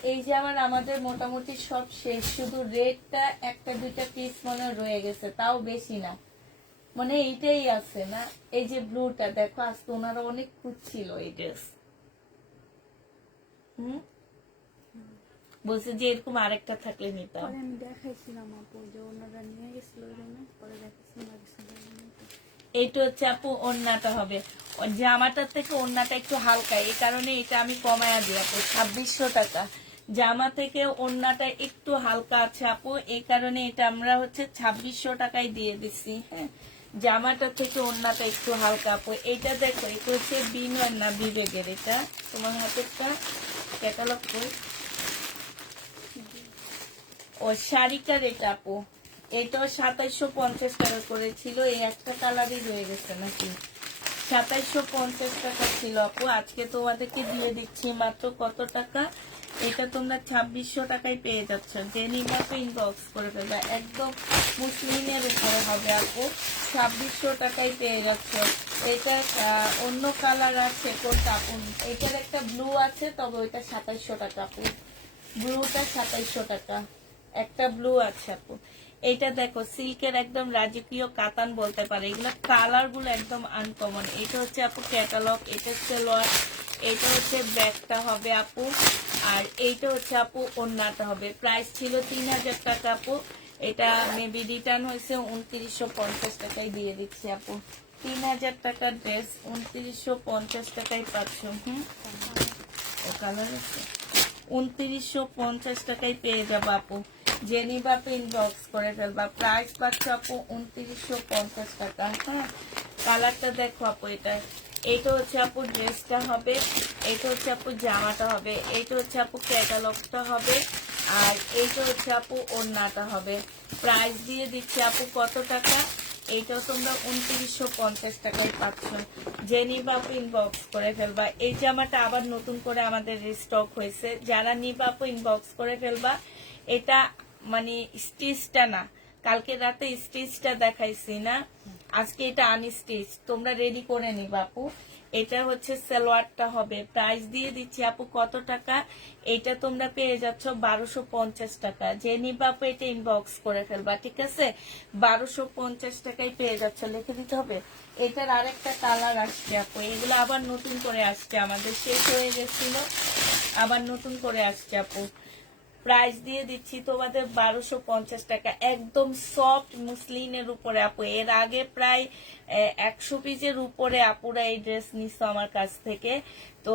এই জামার আমাদের মোটামুটি সব শেষ, শুধু রেডটা একটা দুইটা পিস মনে রয়ে গেছে, তাও বেশি না, মানে এইটাই আছে না। এই যে ব্লুটা দেখো, আজকে ওনারা অনেক খুঁজছিল এই ড্রেস, বলছে যে এরকম আরেকটা থাকলে নিতাম। পরে আমি দেখাইছিলাম আপু, যে ওনারা নিয়ে গেছিল ওই জন্য, পরে দেখাইছিলাম। এইটা হচ্ছে আপু ওড়নাটা হবে, জামাটার থেকে ওড়নাটা একটু হালকা, এই কারণে এটা আমি কমায়া দিই আপু 2600 টাকা। জামা থেকে ওড়নাটা একটু হালকা আছে আপু, এই কারণে এটা আমরা হচ্ছে 2600 টাকায় দিয়ে দিচ্ছি। হ্যাঁ, জামাটা থেকে ওড়নাটা একটু হালকা আপু। এটা দেখো, এটা হচ্ছে বিনয় না বিবেকের, এটা তোমার হাতেরটা ক্যাটালগ কই, ও শাড়িটার এটা আপু। এটাও 2750 টাকা করেছিল, এই একটা কালারই রয়ে গেছে নাকি, 2750 টাকা ছিল আপু। আজকে তোমাদেরকে দিয়ে দিচ্ছি মাত্র কত টাকা, এটা তোমরা 2600 টাকায় পেয়ে যাচ্ছ। যে নিবা ইনবক্স করে ফেলবে, একদম মুসলিমের উপরে হবে আপু, 2600 টাকায় পেয়ে যাচ্ছ। এটা অন্য কালার আছে কোনটা আপু, এটার একটা ব্লু আছে, তবে ওইটা 2700 টাকা আপু, ব্লুটা 2700 টাকা, একটা ব্লু আছে আপু। এটা দেখো সিল্কের একদম রাজকীয় কাতান বলতে পারে, এগুলো কালার গুলো একদম আনকমন। এটা হচ্ছে আপু ক্যাটালগ, এটা সালোয়ার, এটা হচ্ছে ব্যাগটা হবে আপু, আর এইটা হচ্ছে আপু ওড়নাটা হবে। প্রাইস ছিল 3000 টাকা আপু, এটা মেবি রিটার্ন হয়েছে 2950 টাকায় দিয়ে দিচ্ছি আপু। 3000 টাকার ড্রেস 2950 টাকায় পাচ্ছ। ও কালার আছে, 2950 টাকায় পেয়ে যাবো আপু। জেনিবা ইনবক্স করে ফেলবা, প্রাইস পাচ্ছ আপু 2950 টাকা। হ্যাঁ, কালারটা দেখো আপু, এটা হচ্ছে আপু ড্রেসটা হবে, এটা হচ্ছে আপু জামাটা হবে, এটা হচ্ছে আপু ক্যাটালগটা হবে, আর এইটা হচ্ছে আপু ওড়নাটা হবে। প্রাইস দিয়ে দিচ্ছি আপু কত টাকা, এইটাও তোমরা 2950 টাকায় পাচ্ছ। জেনিবা ইনবক্স করে ফেলবা। এই জামাটা আবার নতুন করে আমাদের রিস্টক হয়েছে, যারা নিবা ইনবক্স করে ফেলবা। এটা মানে স্টিচটা না, কালকে রাতে স্টিচটা দেখাইছি না, আজকে এটা আনস্টিচ, তোমরা রেডি করে নিবা আপু। এটা হচ্ছে সালোয়ারটা হবে। প্রাইস দিয়ে দিচ্ছি আপু কত টাকা, এটা তোমরা পেয়ে যাচ্ছ 1250 টাকা। যে নিবা আপু এটা ইনবক্স করে ফেলবা, ঠিক আছে? 1250 টাকায় পেয়ে যাচ্ছ, লিখে দিতে হবে। এটার আরেকটা কালার আসছে আপু, এগুলো আবার নতুন করে আসছে, আমাদের শেষ হয়ে গেছিল, আবার নতুন করে আসছে আপু। প্রাইস দিয়ে দিচ্ছি তোমাদের 1250 টাকা, একদম সফট মুসলিনের উপরে আপু। এর আগে প্রায় 100 পিসের উপরে আপুরা এই ড্রেস নিচ্ছে আমার কাছ থেকে, তো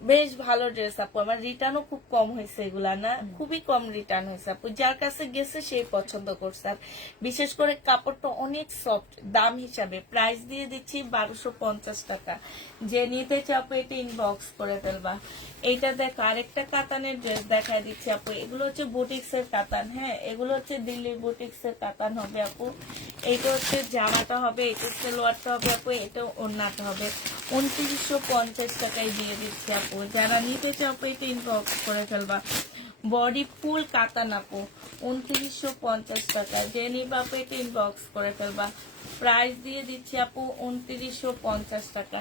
বেশ ভালো ড্রেস আপু। আমার রিটার্নও খুব কম হয়েছে, এগুলা না খুবই কম রিটার্ন হয়েছে আপু, যার কাছে গেছে সেই পছন্দ করছে। আর বিশেষ করে কাপড়টা অনেক সফট, দাম হিসাবে প্রাইস দিয়ে দিচ্ছি 1250 টাকা। যে নিতে চাও আপু এটা ইনবক্স করে ফেলবা। এইটা দেখো আরেকটা কাতানের ড্রেস দেখায় দিচ্ছি আপু, এগুলো হচ্ছে বুটিক্স এর কাতান। হ্যাঁ, এগুলো হচ্ছে দিল্লির বুটিক্স এর কাতান হবে আপু। এইটা হচ্ছে জামাটা হবে, এটা সালোয়ারটা হবে আপু, এটা ওড়নাটা হবে। 2950 টাকায় দিয়ে দিচ্ছি আপু, যারা নিতে চাও আপু এটা ইনবক্স করে ফেলবা। বডি ফুল কাতান আপু, 2950 টাকা। যে নিবা আপু এটা ইনবক্স করে ফেলবা। প্রাইস দিয়ে দিচ্ছি আপু 2950 টাকা।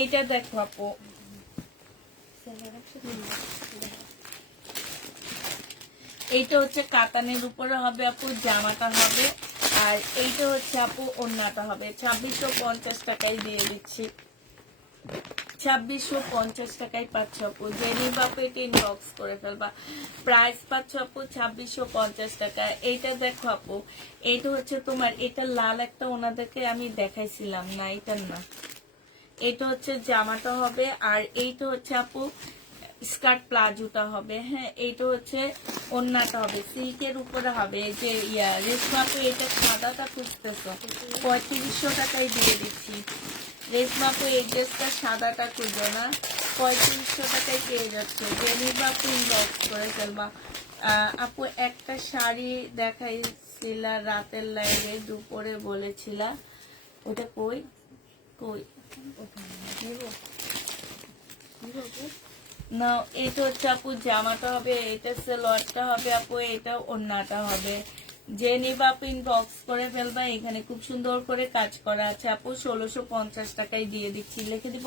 এইটা দেখো আপু, এইটা হচ্ছে কাতানের উপরে হবে আপু, জামাটা হবে, আর এইটা হচ্ছে আপু ওড়নাটা হবে। 2650 টাকায় দিয়ে দিচ্ছি, 2650 টাকায় পাচ্ছ আপু। জেনি বাপু এটা ইনবক্স করে ফেলবা। প্রাইস পাচ্ছ আপু 2650 টাকা। এইটা দেখো আপু, এইটা হচ্ছে তোমার, এটা লাল একটা ওনাদেরকে আমি দেখাইছিলাম না, এটা না, এটা হচ্ছে জামাটা হবে, আর এইটা হচ্ছে আপু স্কার্ট প্লাজোটা হবে। হ্যাঁ, এইটা হচ্ছে ওন্নাটা হবে, সিল্কের উপরে হবে। এই যে রেশমা আপু এটা সাদাটা খুঁজতেছ, 3500 টাকায় দিয়ে দিচ্ছি। রেশমা আপু এই ড্রেসটা সাদাটা খুঁজো না, 3500 টাকায় পেয়ে যাচ্ছে। জেনিবা আপু ইনবক্স করে ফেলবা। আপু একটা শাড়ি দেখাইছিলা রাতের লাইভে, দুপুরে বলেছিলা, ওটা কই কই না, এটা হচ্ছে আপু জামাটা হবে, এটা সালোয়ারটা হবে আপু, এটা ওড়নাটা হবে। যে নিবা আপু ইনবক্স করে ফেলবা। এখানে খুব সুন্দর করে কাজ করা আছে আপু, 1650 টাকায় দিয়ে দিচ্ছি, লিখে দিব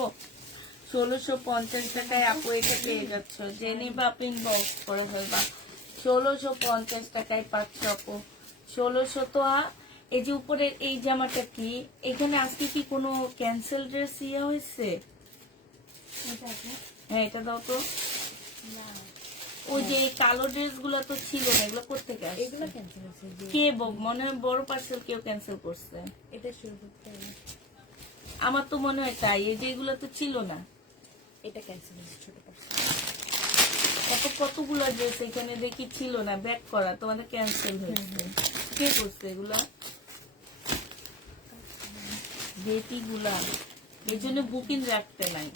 1650 টাকায় আপু এটা পেয়ে যাচ্ছ। যে নিবা আপু ইনবক্স করে ফেলবা। 1650 টাকায় পাচ্ছ আপু, 1600 তো। এই যে উপরের এই জামাটা কি, এখানে আজকে কি কোনো ক্যান্সেল ড্রেস হয়েছে? হ্যাঁ, এটা দাও তো। ওই যে এই কালো ড্রেস গুলো তো ছিল না, এগুলো করতে এগুলো ক্যান্সেল হয়েছে। কে মনে হয় বড় পার্সেল কেউ ক্যান্সেল করছে। এটা শুরু করতে হবে। আমার তো মনে হয় তাই, এই যে এগুলো তো ছিল না। এটা ক্যান্সেল হয়েছে ছোট পার্সেল। কতগুলো ড্রেস এখানে দেখি ছিল না, ব্যাক করা, তোমাদের ক্যান্সেল হয়েছে। কে করছে এগুলা? বেটিগুলা, এই জন্য বুকিং রাখতে নাই।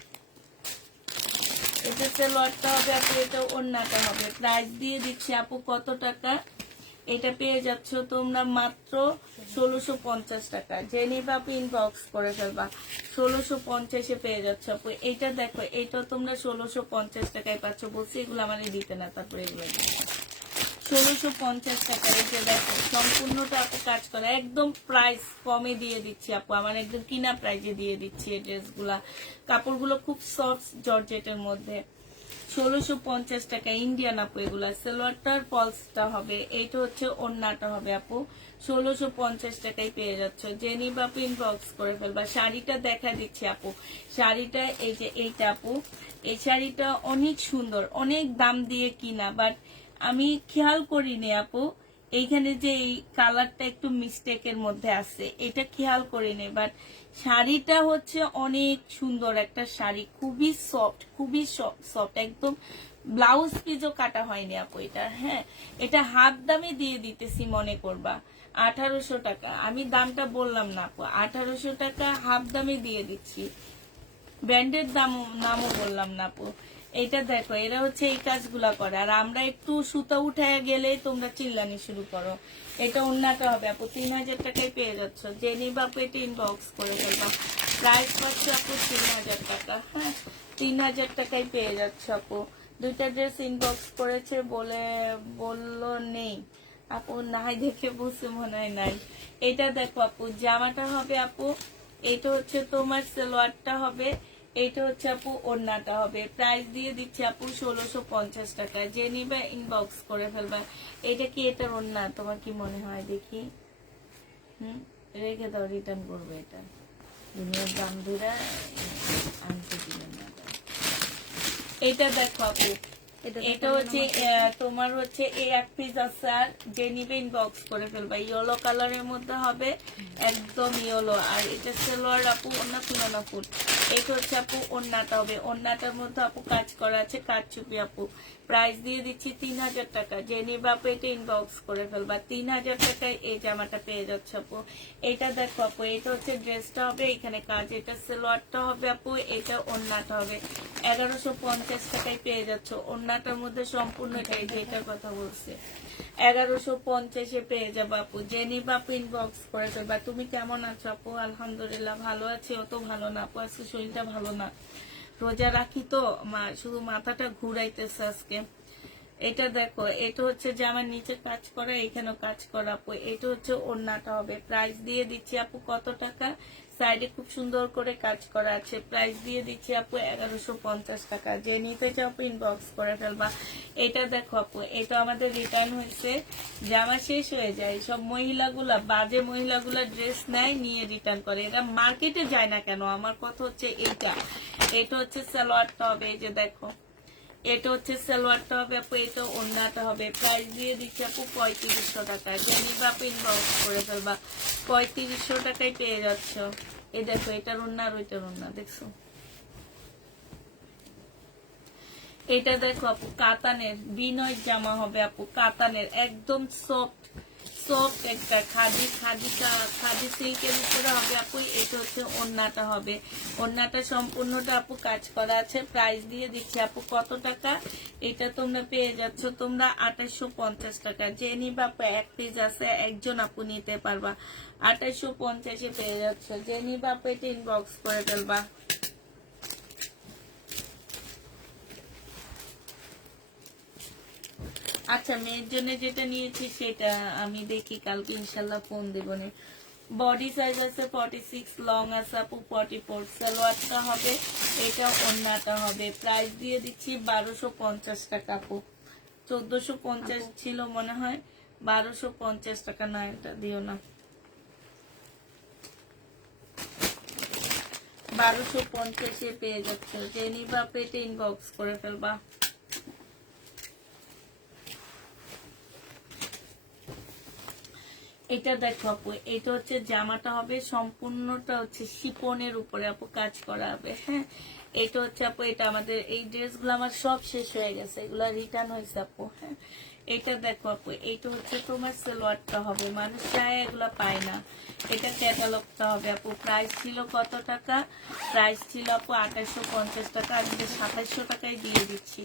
এটা সালোয়ারটা হবে আপু, এটা ওড়নাটা হবে। প্রাইস দিয়ে দিচ্ছি আপু কত টাকা? এটা পেয়ে যাচ্ছ তোমরা মাত্র 1650 টাকা। যে নিবে আপু ইনবক্স করে ফেলবা। 1650-এ পেয়ে যাচ্ছ আপু। এইটা দেখো, এইটা তোমরা 1650 টাকায় পাচ্ছ। বলছি এগুলো আমার দিতে না, তারপরে এগুলো 1650 টাকা। এই যে দেখো সম্পূর্ণটা আপু কাজ করা, একদম প্রাইস কমে দিয়ে দিচ্ছি আপু, আমার একদম কিনা প্রাইজে দিয়ে দিচ্ছি এই ড্রেসগুলা। কাপড়গুলো খুব সফট জর্জেটের মধ্যে। 1650 টাকা ইন্ডিয়ান আপু এগুলা। সালোয়ারটার পলসটা হবে, এইটা হচ্ছে ওড়নাটা হবে আপু। 1650 টাকায় পেয়ে যাচ্ছ। যে নিবা আপু ইনবক্স করে ফেলবা। শাড়িটা দেখা দিচ্ছি আপু, শাড়িটা এই যে এইটা আপু, এই শাড়িটা অনেক সুন্দর, অনেক দাম দিয়ে কিনা, বাট আমি খেয়াল করিনি আপু এইখানে যে এই কালারটা একটু মিস্টেকের মধ্যে আছে, এটা খেয়াল করিনি। বাট শাড়িটা হচ্ছে অনেক সুন্দর একটা শাড়ি, খুবই সফট, খুবই সফট একদম। ব্লাউজ পিসও কাটা হয়নি আপু এটা। হ্যাঁ, এটা হাফ দামে দিয়ে দিতেছি, মনে করবা 1800 টাকা। আমি দামটা বললাম না আপু, 1800 টাকা হাফ দামে দিয়ে দিচ্ছি। ব্র্যান্ডের নামও বললাম না আপু। এটা দেখো, এরা হচ্ছে এই কাজগুলা করে, আর আমরা একটু সুতা উঠায় গেলেই তোমরা চিল্লানি শুরু করো। এটা ওড়নাটা হবে আপু, 3000 টাকায় পেয়ে যাচ্ছ। যে নিবা আপু এটা ইনবক্স করে ফেলবা। প্রাইস পাচ্ছ আপু 3000 টাকা। হ্যাঁ, 3000 টাকায় পেয়ে যাচ্ছ আপু। দুইটা ড্রেস ইনবক্স করেছে বললো নেই আপু, নাই দেখে বুঝতে মনে হয় নাই। এটা দেখো আপু, জামাটা হবে আপু, এটা হচ্ছে তোমার সালোয়ারটা হবে, এইটা হচ্ছে আপু ওড়নাটা হবে। প্রাইস দিয়ে দিচ্ছে আপু 1650 টাকা। যে নিবে ইনবক্স করে ফেলবা। এটা কি এটার ওড়না? তোমার কি মনে হয়? দেখি, রেখে দাও, রিটার্ন করবে। এটা দুনিয়ার দাম ধরে আনতে দিবেন না। এটা দেখো আপু, এটা হচ্ছে তোমার হচ্ছে এই এক পিস আছে, আর যে নিবে ইনবক্স করে ফেলবা। ইয়েলো কালারের মধ্যে হবে, একদম ইয়েলো। আর এটা সালোয়ার আপু, ওড়না খুলানো ফুল। এটা হচ্ছে আপু ওড়নাটা হবে, ওড়নাটার মধ্যে আপু কাজ করা আছে, কাজ চুপি আপু। প্রাইস দিয়ে দিচ্ছি 3000 টাকা। যে নিবে আপু এটা ইনবক্স করে ফেলবা। 3000 টাকায় এই জামাটা পেয়ে যাচ্ছে আপু। এটা দেখো আপু, এটা হচ্ছে ড্রেসটা হবে, এখানে কাজ। এটা সালোয়ারটা হবে আপু, এটা ওড়নাটা হবে। 1150 টাকায় পেয়ে যাচ্ছ। ওড়নাটার মধ্যে সম্পূর্ণ এটার কথা বলছে। 1150-এ পেয়ে যাবো আপু। যে নিবা আপু ইনবক্স করে ফেলবা। তুমি কেমন আছো আপু? আলহামদুলিল্লাহ ভালো আছি, অত ভালো না আপু, আজকে শরীরটা ভালো না। রোজা রাখি তো, শুধু মাথাটা ঘুরাইতেছে আজকে। এটা দেখো, এটা হচ্ছে যে আমার নিচে কাজ করা, এখানেও কাজ করা আপু। এটা হচ্ছে ওড়নাটা হবে। প্রাইস দিয়ে দিচ্ছি আপু কত টাকা? সাইডে খুব সুন্দর করে কাজ করা আছে। প্রাইস দিয়ে দিচ্ছি আপু 1150 টাকা। যে নিতে চাও আপু ইনবক্স করে ফেলবা। এটা দেখো আপু, এটা আমাদের রিটার্ন হয়েছে, জামা শেষ হয়ে যায়, সব মহিলাগুলা, বাজে মহিলাগুলা ড্রেস নেয়, নিয়ে রিটার্ন করে। এরা মার্কেটে যায় না কেন? আমার কথা হচ্ছে এইটা। এটা হচ্ছে সালোয়ারটা হবে, এই যে দেখো, এটা হচ্ছে সালোয়ারটা হবে আপু, এটা ওড়নাটা হবে। প্রাইস দিয়ে দিচ্ছি আপু 3500 টাকা। জানিবা আপু ইনবক্স করে ফেলবা। 3500 টাকায় পেয়ে যাচ্ছ। এই দেখো, এটার ওড়না আর ওইটার ওড়না দেখছো। এটা দেখো আপু, কাতানের বিনয় জামা হবে আপু, কাতানের একদম সফট সফট একটা খাদি সিল্কের উপরে হবে আপু। এটা হচ্ছে ওড়নাটা হবে, ওড়নাটা সম্পূর্ণটা আপু কাজ করা আছে। প্রাইস দিয়ে দিচ্ছি আপু কত টাকা? এটা তোমরা পেয়ে যাচ্ছ তোমরা 2850 টাকা। যে নিবা আপু, এক পিস আছে, একজন আপু নিতে পারবা। 2850-এ পেয়ে যাচ্ছ। যে নিবা আপু এটা ইনবক্স করে ফেলবা। আচ্ছা, মেয়ের জন্য যেটা নিয়েছি সেটা আমি দেখি, কালকে ইনশাল্লাহ ফোন দেবো। বডি সাইজ আছে 46, লং আছে আপু 44। সালোয়ারটা হবে, এটা ওড়নাটা হবে। প্রাইস দিয়ে দিচ্ছি 1250 টাকা আপু। 1450 ছিল মনে হয়, 1250 টাকা। না, এটা দিও না, 1250-এ পেয়ে যাচ্ছে। যে নিবা পেটে ইনবক্স করে ফেলবা। এটা দেখো আপু, এটা হচ্ছে জামাটা হবে সম্পূর্ণটা হচ্ছে শিপনের উপরে আপু কাজ করা হবে। হ্যাঁ, এটা হচ্ছে আপু, এটা আমাদের এই ড্রেসগুলো আমার সব শেষ হয়ে গেছে, এগুলো রিটার্ন হয়েছে আপু। হ্যাঁ, এটা দেখো আপু, এইটা হচ্ছে তোমার সালোয়ারটা হবে, মানুষ চায় এগুলো পায় না। এটা ক্যাটালগটা হবে আপু। প্রাইস ছিল কত টাকা? প্রাইস ছিল আপু 2850 টাকা। আমি 2700 টাকায় দিয়ে দিচ্ছি।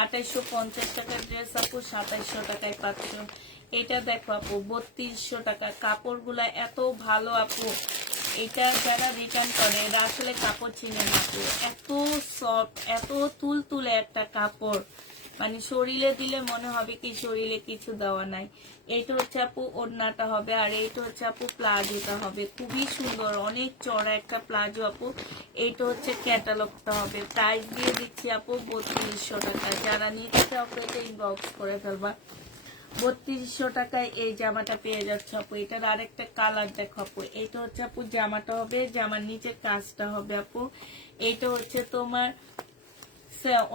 2850 টাকার ড্রেস আপু 2700 টাকায় পাচ্ছ। এটা দেখো আপু 3200 টাকা। কাপড়গুলা এত ভালো আপু, এটা যারা রিটার্ন করে এরা আসলে কাপড় চিনে না আপু। এত সফট, এত তুলতুলে একটা কাপড়, মানে শরীরে দিলে মনে হবে কি শরীরে কিছু দেওয়া নাই। এইটা হচ্ছে আপু ওড়নাটা হবে, আর এইটা হচ্ছে আপু প্লাজোটা হবে। খুবই সুন্দর, অনেক চড়া একটা প্লাজো আপু। এইটা হচ্ছে ক্যাটালগটা হবে। প্রাইস দিয়ে দিচ্ছি আপু 3200 টাকা। যারা নিতে চাও এটা ইনবক্স করে ফেলবা। 3200 টাকায় এই জামাটা পেয়ে যাচ্ছে আপু। এটার আরেকটা কালার দেখো আপু। এটা হচ্ছে আপু জামাটা হবে, জামার নিচে কাজটা হবে আপু। এইটা হচ্ছে তোমার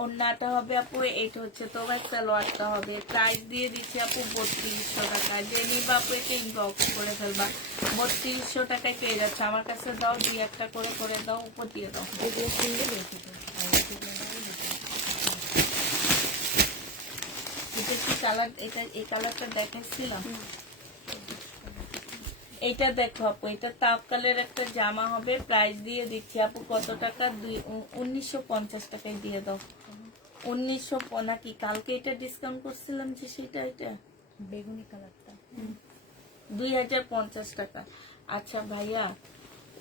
ওড়নাটা হবে আপু। এইটা হচ্ছে তোমার সালোয়ারটা হবে। প্রাইস দিয়ে দিচ্ছি আপু 3200 টাকা। যে নিবা আপু এটা ইনবক্স করে ফেলবা। 3200 টাকায় পেয়ে যাচ্ছে। আমার কাছে দাও, 2-1টা করে দাও, উপর দিয়ে দাও। যেগুলো সুন্দর হয়েছে তো, আর যেগুলো নাই হয়েছে। এটা কি কালার? এটা এই কালারটা দেখাচ্ছিলাম। এটা দেখো আপু, এটা তাওকালের একটা জামা হবে। প্রাইস দিয়ে দিচ্ছি আপু কত টাকা? 1950 টাকায় দিয়ে দাও। 1900 নাকি কালকে এটা ডিসকাউন্ট করছিলাম যে সেটা, এটা বেগুনি কালারটা 2050 টাকা। আচ্ছা ভাইয়া,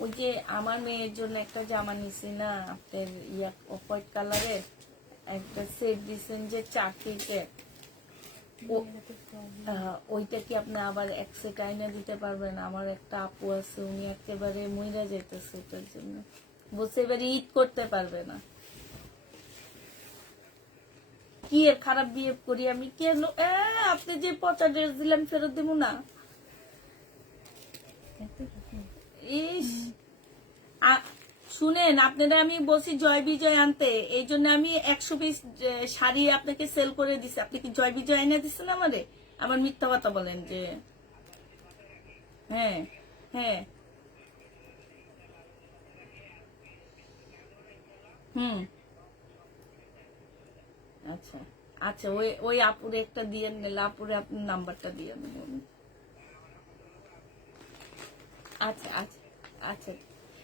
ওই যে আমার মেয়ের জন্য একটা জামা নিছি না আপনার, অফ হোয়াইট কালারের একটা সেট দিচ্ছেন যে 4 পিসের, ওইটা কি আপনি আবার এক সেট আইনা দিতে পারবেন? আমার একটা আপু আছে, উনি একেবারে মইরা যেতেছে ওটার জন্য, বলছে এবারে ঈদ করতে পারবে না। কি এর খারাপ বিহেভ করি আমি? কেন আপনি যে পচা ড্রেস দিলেন ফেরত দেবো না? ইস, শুনেন, আপনারা আমি বলছি জয় বিজয় আনতে, এই জন্য আমি 100 পিস শাড়ি আপনাকে সেল করে দিছি। আপনি কি জয় বিজয় আইনা দিচ্ছেন আমারে? আমার মিথ্যা কথা বলেন যে? হ্যাঁ হ্যাঁ, হুম, আচ্ছা আচ্ছা, ওই ওই আপুরে একটা দিয়ে নিলে, আপুরে আপনার নাম্বারটা দিয়ে নেবেন। আচ্ছা আচ্ছা আচ্ছা,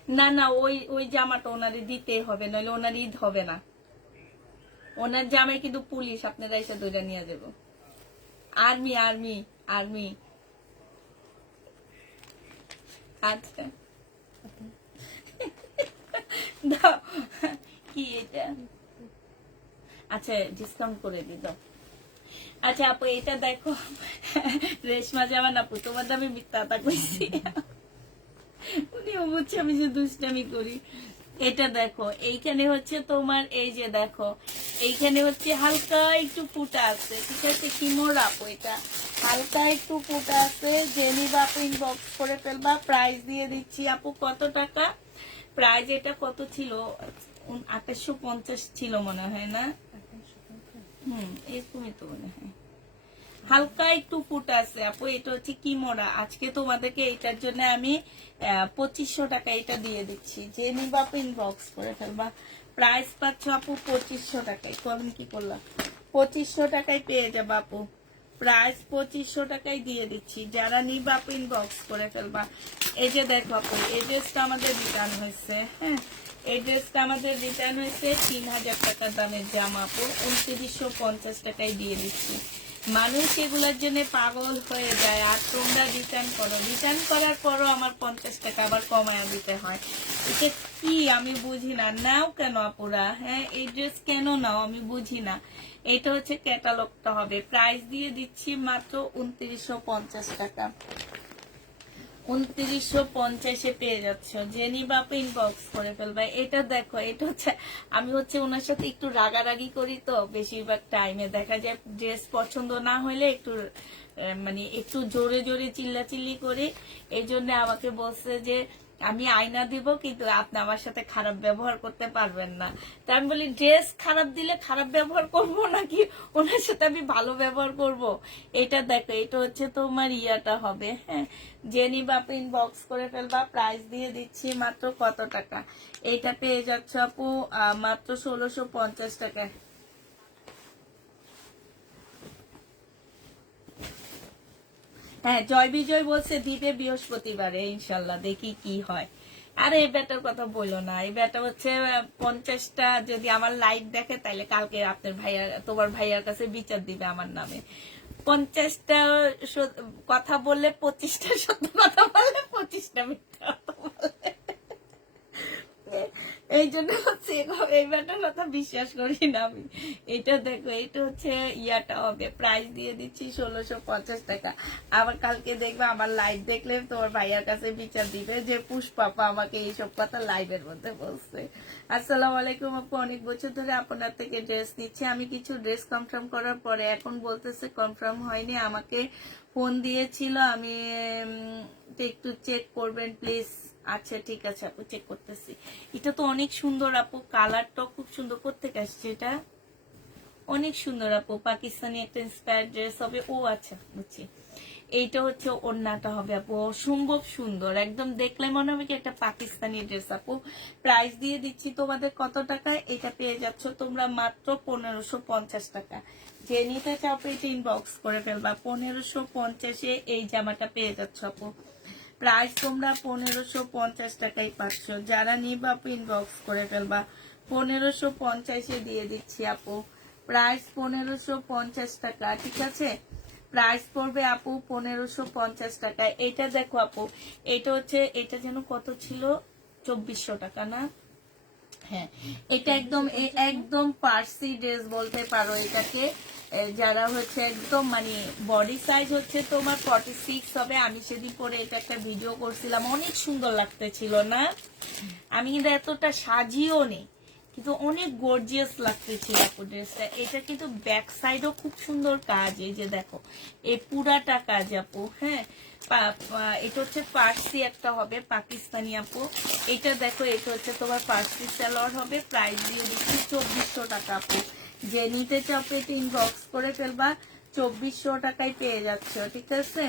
না না, ওই ওই জামাটা ওনারে দিতেই হবে, নইলে ওনার ঈদ হবে না। ওনার জামাই কিন্তু পুলিশ, আপনারা এসে ধরে নিয়ে যাব। Army army army. আচ্ছা দাও, কি এটা? আচ্ছা ডিসকাউন্ট করে দি দাও। আচ্ছা আপু এটা দেখো, রেশমা জামা না আপু, তোমার দামে মিথ্যা কথা কইছি। উনিও বুঝছে আমি যে দুষ্টামি করি। এটা দেখো, এইখানে হচ্ছে তোমার, এই যে দেখো এইখানে হচ্ছে হালকা একটু ফুটা আছে, ঠিক আছে? কি মোড় আপু, এটা হালকা একটু ফুটা আছে। জেনি বা আপু ইনবক্স করে ফেলবা। প্রাইস দিয়ে দিচ্ছি আপু কত টাকা? প্রাইস এটা কত ছিল? 2850 ছিল মনে হয় না? এরকমই তো মনে হয়। হালকা একটু ফুট আছে আপু। এটা হচ্ছে কি মোড়া। আজকে তোমাদেরকে এটার জন্য আমি 2500 টাকা এটা দিয়ে দিচ্ছি। যে নিবা আপু ইনবক্স করে ফেলবা। প্রাইস পাচ্ছ আপু 2500 টাকায়। কখন কি করলাম? 2500 টাকায় পেয়ে যাবা আপু। প্রাইস 2500 টাকায় দিয়ে দিচ্ছি। যারা নিবা আপু ইনবক্স করে ফেলবা। এই যে দেখো আপু, এই ড্রেসটা আমাদের রিটার্ন হয়েছে। হ্যাঁ, এই ড্রেসটা আমাদের রিটার্ন হয়েছে 3000 টাকার দামের জামা আপু। 2950 টাকায় দিয়ে দিচ্ছি। মানুষ এগুলোর জন্য পাগল হয়ে যায়, আর তোমরা রিটার্ন করো। রিটার্ন করার পরও আমার 50 টাকা আবার কমায়া দিতে হয়। এটা কি আমি বুঝি না। নাও কেন আপুরা? হ্যাঁ, এই ড্রেস কেন নাও আমি বুঝি না। এটা হচ্ছে ক্যাটালগটা হবে। প্রাইস দিয়ে দিচ্ছি মাত্র 2950 টাকা। 2950 পেয়ে যাচ্ছ। জেনি বাপ ইনবক্স করে ফেলবে। এটা দেখো, এটা হচ্ছে আমি হচ্ছে ওনার সাথে একটু রাগারাগি করি তো বেশিরভাগ টাইমে। দেখা যায় ড্রেস পছন্দ না হইলে একটু মানে একটু জোরে জোরে চিল্লাচিল্লি করি। এই জন্য আমাকে বলছে যে আমি আয়না দিব, কিন্তু আপনি আমার সাথে খারাপ ব্যবহার করতে পারবেন না। তা আমি বলি ড্রেস খারাপ দিলে খারাপ ব্যবহার করব নাকি ওনার সাথে আমি ভালো ব্যবহার করব? এটা দেখো, এটা হচ্ছে তোমার ইয়াটা হবে, হ্যাঁ, যে নিবা আপনি ইনবক্স করে ফেলবা। প্রাইস দিয়ে দিচ্ছি মাত্র কত টাকা, এইটা পেয়ে যাচ্ছে আপু মাত্র 1650 টাকায়। হ্যাঁ, জয় বিজয় বলছে দিবে বৃহস্পতিবারে, ইনশাল্লাহ দেখি কি হয়। আরে এই ব্যাটার কথা বললো না, এই ব্যাটা হচ্ছে 50টা যদি আমার লাইক দেখে তাইলে কালকে আপনার তোমার ভাইয়ার কাছে বিচার দিবে আমার নামে। 50টা কথা বললে 25টা সত্য কথা বললে 25টা মিথ্যা কথা বলে। এই জন্য হচ্ছে এই ব্যাটার কথা বিশ্বাস করি না আমি। এটা দেখো, এটা হচ্ছে ইয়াটা হবে, প্রাইস দিয়ে দিচ্ছি 1650 টাকা। আবার কালকে দেখবে আমার লাইভ দেখলে তোমার ভাইয়ার কাছে বিচার দিবে যে পুষ্পাপা আমাকে এইসব কথা লাইভের মধ্যে বলছে। আসসালামু আলাইকুম আপু, অনেক বছর ধরে আপনার থেকে ড্রেস নিচ্ছি। আমি কিছু ড্রেস কনফার্ম করার পরে এখন বলতেছে কনফার্ম হয়নি, আমাকে ফোন দিয়েছিল, আমি একটু চেক করবেন প্লিজ। আচ্ছা ঠিক আছে আপু, চেক করতেছি। এটা তো অনেক সুন্দর আপু, কালারটা খুব সুন্দর। কোত্থেকে আসছে এটা? অনেক সুন্দর আপু, পাকিস্তানি একটা ইন্সপায়ার্ড ড্রেস হবে। ও আচ্ছা বুঝছি, এইটা হচ্ছে ওড়নাটা হবে আপু, অসম্ভব সুন্দর, একদম দেখলে মনে হবে কি একটা পাকিস্তানি ড্রেস আপু। প্রাইস দিয়ে দিচ্ছি তোমাদের কত টাকায়, এটা পেয়ে যাচ্ছ তোমরা মাত্র 1550 টাকা। যে নিতে চাও এটা ইনবক্স করে ফেলবা, 1550-এ এই জামাটা পেয়ে যাচ্ছ আপু। প্রাইস তোমরা 1550 টাকায় পাচ্ছ, যারা নিবা আপু ইনবক্স করে ফেলবা। 1550-এ দিয়ে দিচ্ছি আপু, প্রাইস 1550 টাকা, ঠিক আছে? প্রাইস পড়বে আপু 1550 টাকা। এটা দেখো আপু, এটা হচ্ছে, এটা যেন কত ছিল, 2400 টাকা না? হ্যাঁ, এটা একদম একদম পার্সি ড্রেস বলতে পারো এটাকে। যারা হচ্ছে একদম মানে বডি সাইজ হচ্ছে তোমার 46 হবে। আমি সেদিন পরে এটা একটা ভিডিও করছিলাম, অনেক সুন্দর লাগতেছিল না? আমি কিন্তু এতটা সাজিও নেই, কিন্তু অনেক গর্জিয়াস লাগতেছিল আপু ড্রেসটা। এটা কিন্তু ব্যাক সাইডও খুব সুন্দর কাজ, এই যে দেখো এই পুরাটা কাজ আপু। হ্যাঁ, এটা হচ্ছে পার্সি একটা হবে, পাকিস্তানি আপু। এটা দেখো, এটা হচ্ছে তোমার পার্সি সালোয়ার হবে। প্রাইস দিয়ে দিচ্ছি 2400 টাকা আপু। যে নিতে চাও এটা ইনবক্স করে ফেলবা, 2400 টাকায় পেয়ে যাচ্ছ, ঠিক আছে?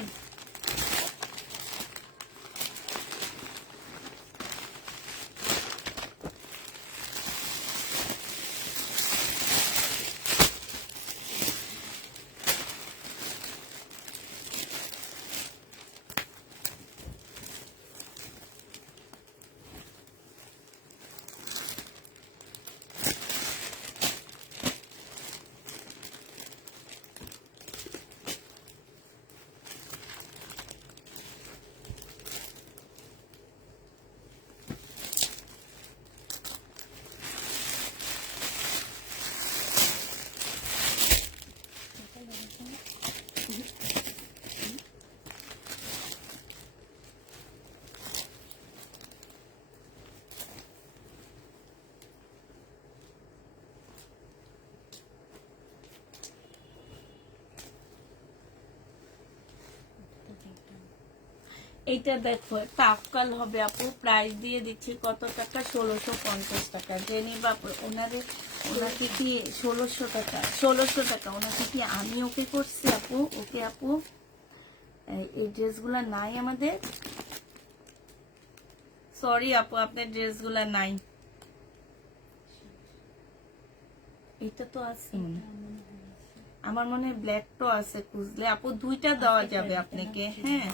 এইটা দেখো, একটা আফকাল হবে আপু। প্রাইস দিয়ে দিচ্ছি কত টাকা, 1650 টাকা। যে নিবা ওনাকে কি 1600 টাকা, 1600 টাকা ওনাকে কি আমি ওকে করছি আপু? ওকে আপু, এই ড্রেসগুলা নাই আমাদের, সরি আপু, আপনার ড্রেসগুলা নাই। এটা তো আছে আমার মনে হয়, ব্ল্যাকটা আছে, খুঁজলে আপু দুইটা দেওয়া যাবে আপনাকে। হ্যাঁ,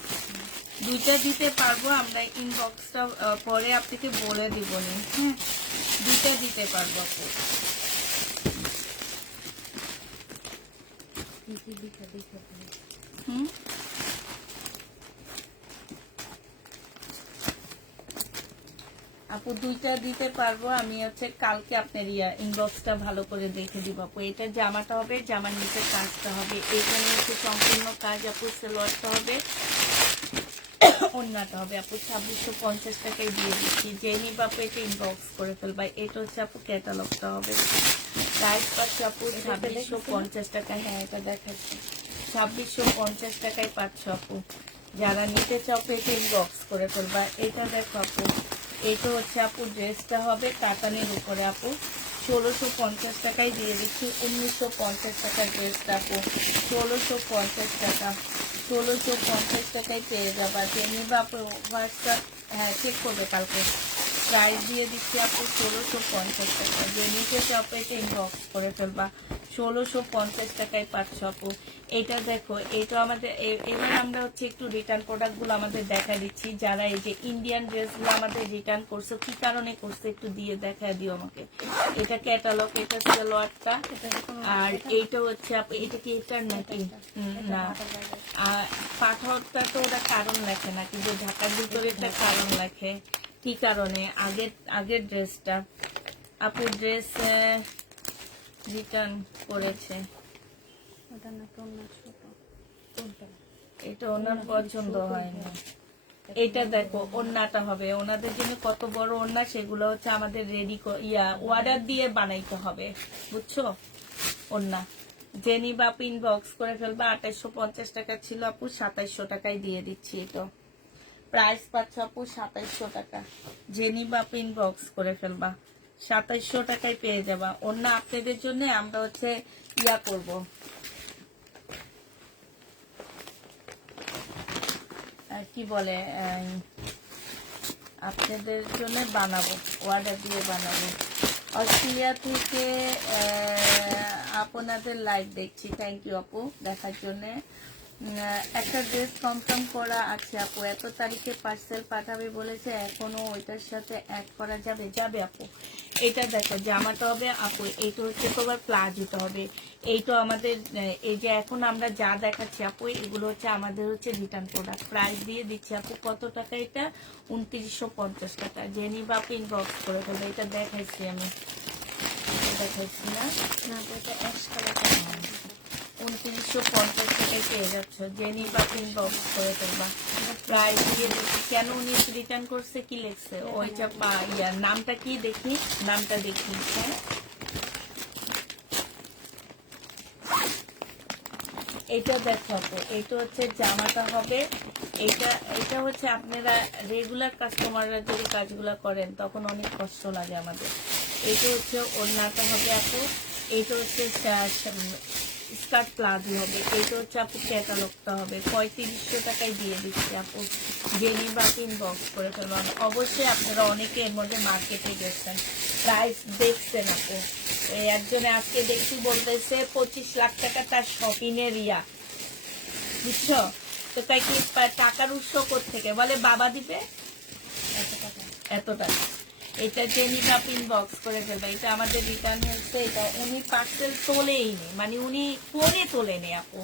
দুইটা দিতে পারবো আমরা, ইনবক্সটা পরে আপনাকে বলে দিব নি। হ্যাঁ, দুইটা দিতে পারবো আপু। আপু দুইটা দিতে পারবো আমি, হচ্ছে কালকে আপনার ইনবক্সটা ভালো করে দেখে দিব আপু। এটা জামাটা হবে, জামার নিচে কাজটা হবে, এইখানে হচ্ছে সম্পূর্ণ কাজ আপু। সালোয়ারটা হবে, ওড়নাটা হবে আপু। 2650 টাকায় দিয়ে দিচ্ছি, যে নিবা আপু এটা ইনবক্স করে ফেলবা। এটা হচ্ছে আপু ক্যাটালগটা হবে, প্রাইস পাচ্ছি আপু 2650 টাকা। হ্যাঁ, এটা দেখাচ্ছি, 2650 টাকায় পাচ্ছ আপু। যারা নিতে চাও পেটে ইনবক্স করে ফেলবা। এটা দেখো আপু, এইটা হচ্ছে আপু ড্রেসটা হবে কাতানের উপরে আপু, 1650 টাকায় দিয়ে দিচ্ছি। 1950 টাকার ড্রেসটা আপু 1650 টাকা, 1650 টাকায় পেয়ে যাবা। যে নিবা আপু হোয়াটসঅ্যাপ, হ্যাঁ চেক করবে কালকে। প্রাইস দিয়ে দিচ্ছি আপু 1650 টাকা। যে নিতে চাও পেটে ইনবক্স করে ফেলবা। 1650 টাকায় পাচ্ছ আপু। এটা দেখো, এটা আমাদের এবার আমরা হচ্ছে একটু রিটার্ন প্রোডাক্টগুলো আমাদের দেখা দিচ্ছি। যারা এই যে ইন্ডিয়ান ড্রেসগুলো আমাদের রিটার্ন করছে, কি কারণে করছে একটু দিয়ে দেখা দিও আমাকে। এটা ক্যাটালগ, এটা সালোয়ারটা, আর এইটা হচ্ছে এটা কি এটার নাকি না, আর পাথরটা তো ওরা কারণ লেখে না, কিন্তু ঢাকার ভিতরে একটা কারণ লেখে। কি কারণে? আগের ড্রেসটা আপু ড্রেস রিটার্ন করেছে, ওটা নাকি অন্য ছোট। এটা ওনার পছন্দ হয়নি। এটা দেখো ওন্নাটা হবে ওনাদের জন্য, কত বড় ওন্না সেগুলো হচ্ছে আমাদের রেডি অর্ডার দিয়ে বানাইতে হবে, বুঝছো। ওন্না জেনি বা পিন বক্স করে ফেলবা। 2850 টাকা ছিল আপু, 2700 টাকায় দিয়ে দিচ্ছি। এটা প্রাইস পাচ্ছ আপু 2700 টাকা। জেনি বা পিন বক্স করে ফেলবা, 2700 টাকায় পেয়ে যাবা। ওন্না আপনাদের জন্য আমরা হচ্ছে করব, কি বলে, আপনাদের জন্য বানাবো, অর্ডার দিয়ে বানাবো। অস্ট্রেলিয়া থেকে আপনাদের লাইভ দেখছি, থ্যাংক ইউ আপু দেখার জন্য। একটা ড্রেস কনফার্ম করা আছে আপু, এত তারিখে পার্সেল পাঠাবে বলেছে, এখনো ওইটার সাথে অ্যাড করা যাবে? যাবে আপু। এটা দেখো জামাটা হবে আপু, এইটা হচ্ছে তোমার প্লাজোটা হবে। এইটা আমাদের এই যে এখন আমরা যা দেখাচ্ছি আপু, এগুলো হচ্ছে আমাদের হচ্ছে রিটার্ন প্রোডাক্ট। প্রাইস দিয়ে দিচ্ছি আপু কত টাকা? এটা 2950 টাকা। জেনি বা ইনবক্স করে ফেলবে। এটা দেখাইছি আমি, দেখাইছি না, না তো এটা অ্যাশ কালার। 2950 টাকায় পেয়ে যাচ্ছ। জেনি বা ইনবক্স করে ফেলবা। প্রাইস দিয়ে দেখি কেন উনি রিটার্ন করছে, কি লিখছে ওইটা নামটা কি দেখি, নামটা দেখি। হ্যাঁ এটা দেখো আপু, এটা হচ্ছে জামাটা হবে। এটা হচ্ছে আপনারা রেগুলার কাস্টমাররা যদি কাজগুলো করেন তখন অনেক কষ্ট লাগে আমাদের। এটা হচ্ছে ওড়নাটা হবে আপু, এটা হচ্ছে স্কার্ট প্লাজো হবে। এটা হচ্ছে আপু ক্যাটালগটা হবে। 3500 টাকায় দিয়ে দিচ্ছি আপু। জেনি বা ইনবক্স করে ফেলবেন। অবশ্যই আপনারা অনেকে এর মধ্যে মার্কেটে গেছেন, প্রাইস দেখছেন আপু। একজনে আজকে দেখছি বলতেছে 25 লাখ টাকা তার শপিং এর বুঝছো। তো তাই কি টাকার উৎস থেকে বলে বাবা দিবে এত টাকা। এটা জেনি বা ইনবক্স করে ফেলবে। এটা আমাদের রিটার্ন হচ্ছে, এটা উনি পার্সেল তোলেই নি, মানে উনি ফোনে তোলেনি আপু।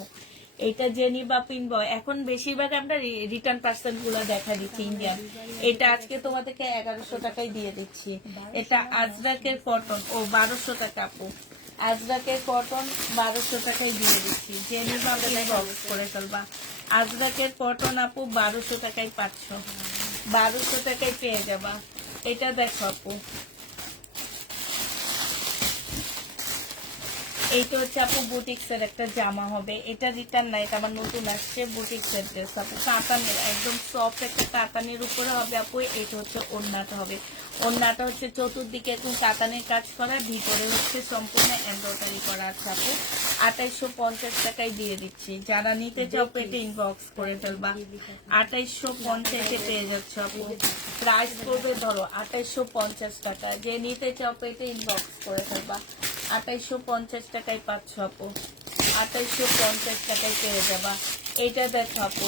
এটা জেনি বা পিনব। এখন বেশিরভাগ আমরা রিটার্ন পার্সেল গুলো দেখা দিচ্ছি ইন্ডিয়ান। এটা আজকে তোমাদেরকে 1100 টাকায় দিয়ে দিচ্ছি। এটা আজরাকের কটন, ও 1200 টাকা আপু। আজরাকের কটন 1200 টাকায় দিয়ে দিচ্ছি। জেনি বা ইনবক্স করে ফেলবা। আজরাকের কটন আপু 1200 টাকায় পাচ্ছ, 1200 টাকায় পেয়ে যাবা। এটা দেখো আপু, এইটা হচ্ছে আপু বুটিক্স এর একটা জামা হবে। এটা রিটার্ন না, এটা আমার নতুন আসছে বুটিক্স এর ড্রেস আপু। কাতানের একদম সফট একটা কাতানের উপরে হবে আপু। এটা হচ্ছে ওড়নাটা হবে। ওড়নাটা হচ্ছে চতুর্দিকে একদম কাতানের কাজ করা, ভিতরে হচ্ছে সম্পূর্ণ এমব্রয়ডারি করা আছে আপু। 2850 টাকায় দিয়ে দিচ্ছি। যারা নিতে চাও পেটে ইনবক্স করে ফেলবা। 2850 পেয়ে যাচ্ছে আপু। প্রাইস করবে ধরো 2850 টাকা। যে নিতে চাও পেটে ইনবক্স করে ফেলবা। 2850 টাকায় পাচ্ছ আপু। 2850 টাকায় পেয়ে যাবা। এইটা দেখো আপু,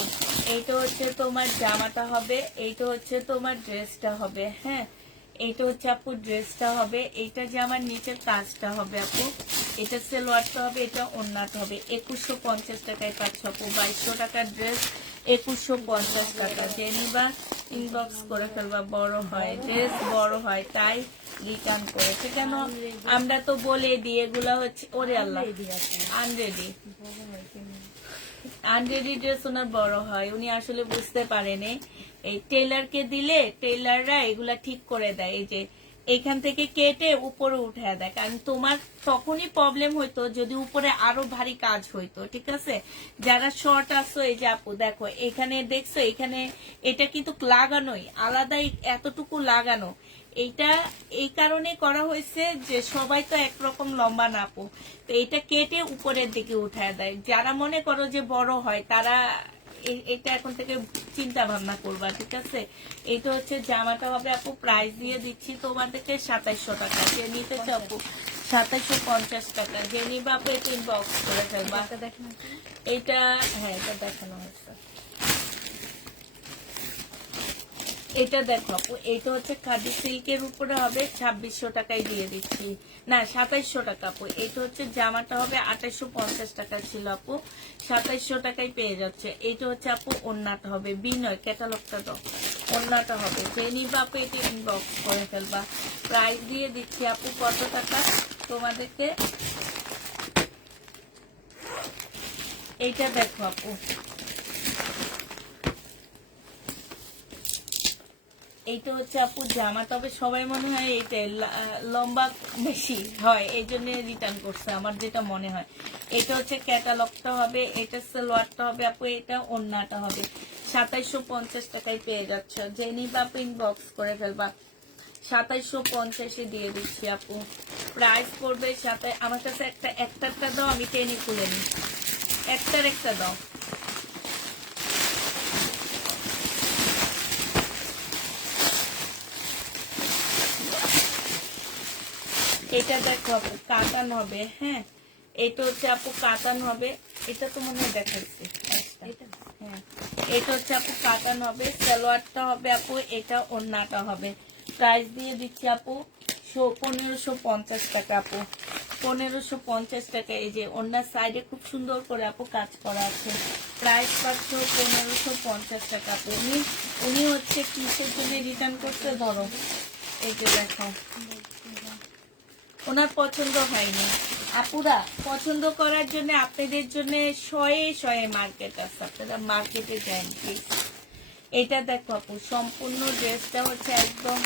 এইটা হচ্ছে তোমার জামাটা হবে, এইটা হচ্ছে তোমার ড্রেসটা হবে। হ্যাঁ এইটা হচ্ছে আপু ড্রেসটা হবে। এইটা জামার নিচের কাজটা হবে আপু। এটা সালোয়ারটা হবে, এটা ওড়নাটা হবে। 2150 টাকায় পাচ্ছ আপু। 2200 টাকার ড্রেস 2150 টাকা। জেনিবা ইনবক্স করে ফেলবা। বড় হয় ড্রেস, বড় হয় তাই রিটার্ন করেছে। কেন আমরা তো বলে দিই এগুলা হচ্ছে, ওরে আল্লাহ আনরেডি, আনরেডি ড্রেস ওনার বড় হয়। উনি আসলে বুঝতে পারেনি। এই টেলারকে দিলে টেলাররা এগুলা ঠিক করে দেয়। এই যে এখান থেকে কেটে উপরে উঠায় দেয়, কারণ তোমার তখনই প্রবলেম হইতো যদি উপরে আরো ভারী কাজ হইতো। ঠিক আছে, যারা শর্ট আসো এই যে আপু দেখো এখানে দেখছো, এখানে এটা কিন্তু লাগানোই আলাদাই, এতটুকু লাগানো। এইটা এই কারণে করা হয়েছে যে সবাই তো একরকম লম্বা না আপু, তো এটা কেটে উপরের দিকে উঠায় দেয়। যারা মনে করো যে বড় হয় তারা এটা এখন থেকে চিন্তা ভাবনা করবা। ঠিক আছে, এটা হচ্ছে জামাটা হবে আপু, প্রাইস দিয়ে দিচ্ছি তোমাদেরকে 2700 টাকা। যে নিতে চাও আপু 2750 টাকা, যে নিবা আপু এটা ইনবক্স করে ফেলবা। এটা দেখেন আপনি। এটা হ্যাঁ এটা দেখানো হয়েছে। এটা দেখো আপু, এটা হচ্ছে খাদি সিল্কের উপরে হবে, 2600 টাকায় দিয়ে দিচ্ছি, না 2700 টাকা আপু। এটা হচ্ছে জামাটা হবে 2850 টাকা ছিল আপু, 2700 টাকায় পেয়ে যাচ্ছে। এটা হচ্ছে আপু ওড়নাটা হবে, বিনয় ক্যাটালগটা দাও, ওড়নাটা হবে। যে নিবা আপু এটা ইনবক্স করে ফেলবা। প্রাইস দিয়ে দিচ্ছি আপু কত টাকা তোমাদেরকে, এইটা দেখো আপু, এইটা হচ্ছে আপু জামা, তবে সবাই মনে হয় এইটা লম্বা বেশি হয় এই জন্য রিটার্ন করছে আমার যেটা মনে হয়। এটা হচ্ছে ক্যাটালগটা হবে, এটা সালোয়ারটা হবে আপু, এটা ওড়নাটা হবে। 2750 টাকায় পেয়ে যাচ্ছে, যে নিবা আপু ইনবক্স করে ফেলবা। 2750 দিয়ে দিচ্ছি আপু, প্রাইস পড়বে সাথে। আমার কাছে একটা দাও, আমি টেনে খুলে নিই, একটা দাও। এটা দেখো আপু কাতান হবে, হ্যাঁ এটা হচ্ছে আপু কাতান হবে, এটা তো মনে হয় দেখাচ্ছি। হ্যাঁ এটা হচ্ছে আপু কাতান হবে, সালোয়ারটা হবে আপু, এটা ওড়নাটা হবে। প্রাইস দিয়ে দিচ্ছি আপু 1550 টাকা আপু, 1550 টাকা। এই যে ওড়নার সাইডে খুব সুন্দর করে আপু কাজ করা আছে। প্রাইস পাচ্ছ 1550 টাকা আপু। উনি হচ্ছে কিসের জন্য রিটার্ন করতে, ধরো এই যে দেখো ওনার পছন্দ হয়নি। আপুরা পছন্দ করার জন্য আপনাদের জন্য শয়ে মার্কেট আছে, আপনারা মার্কেটে যান প্লিজ। এটা দেখো আপু সম্পূর্ণ ড্রেসটা হচ্ছে একদম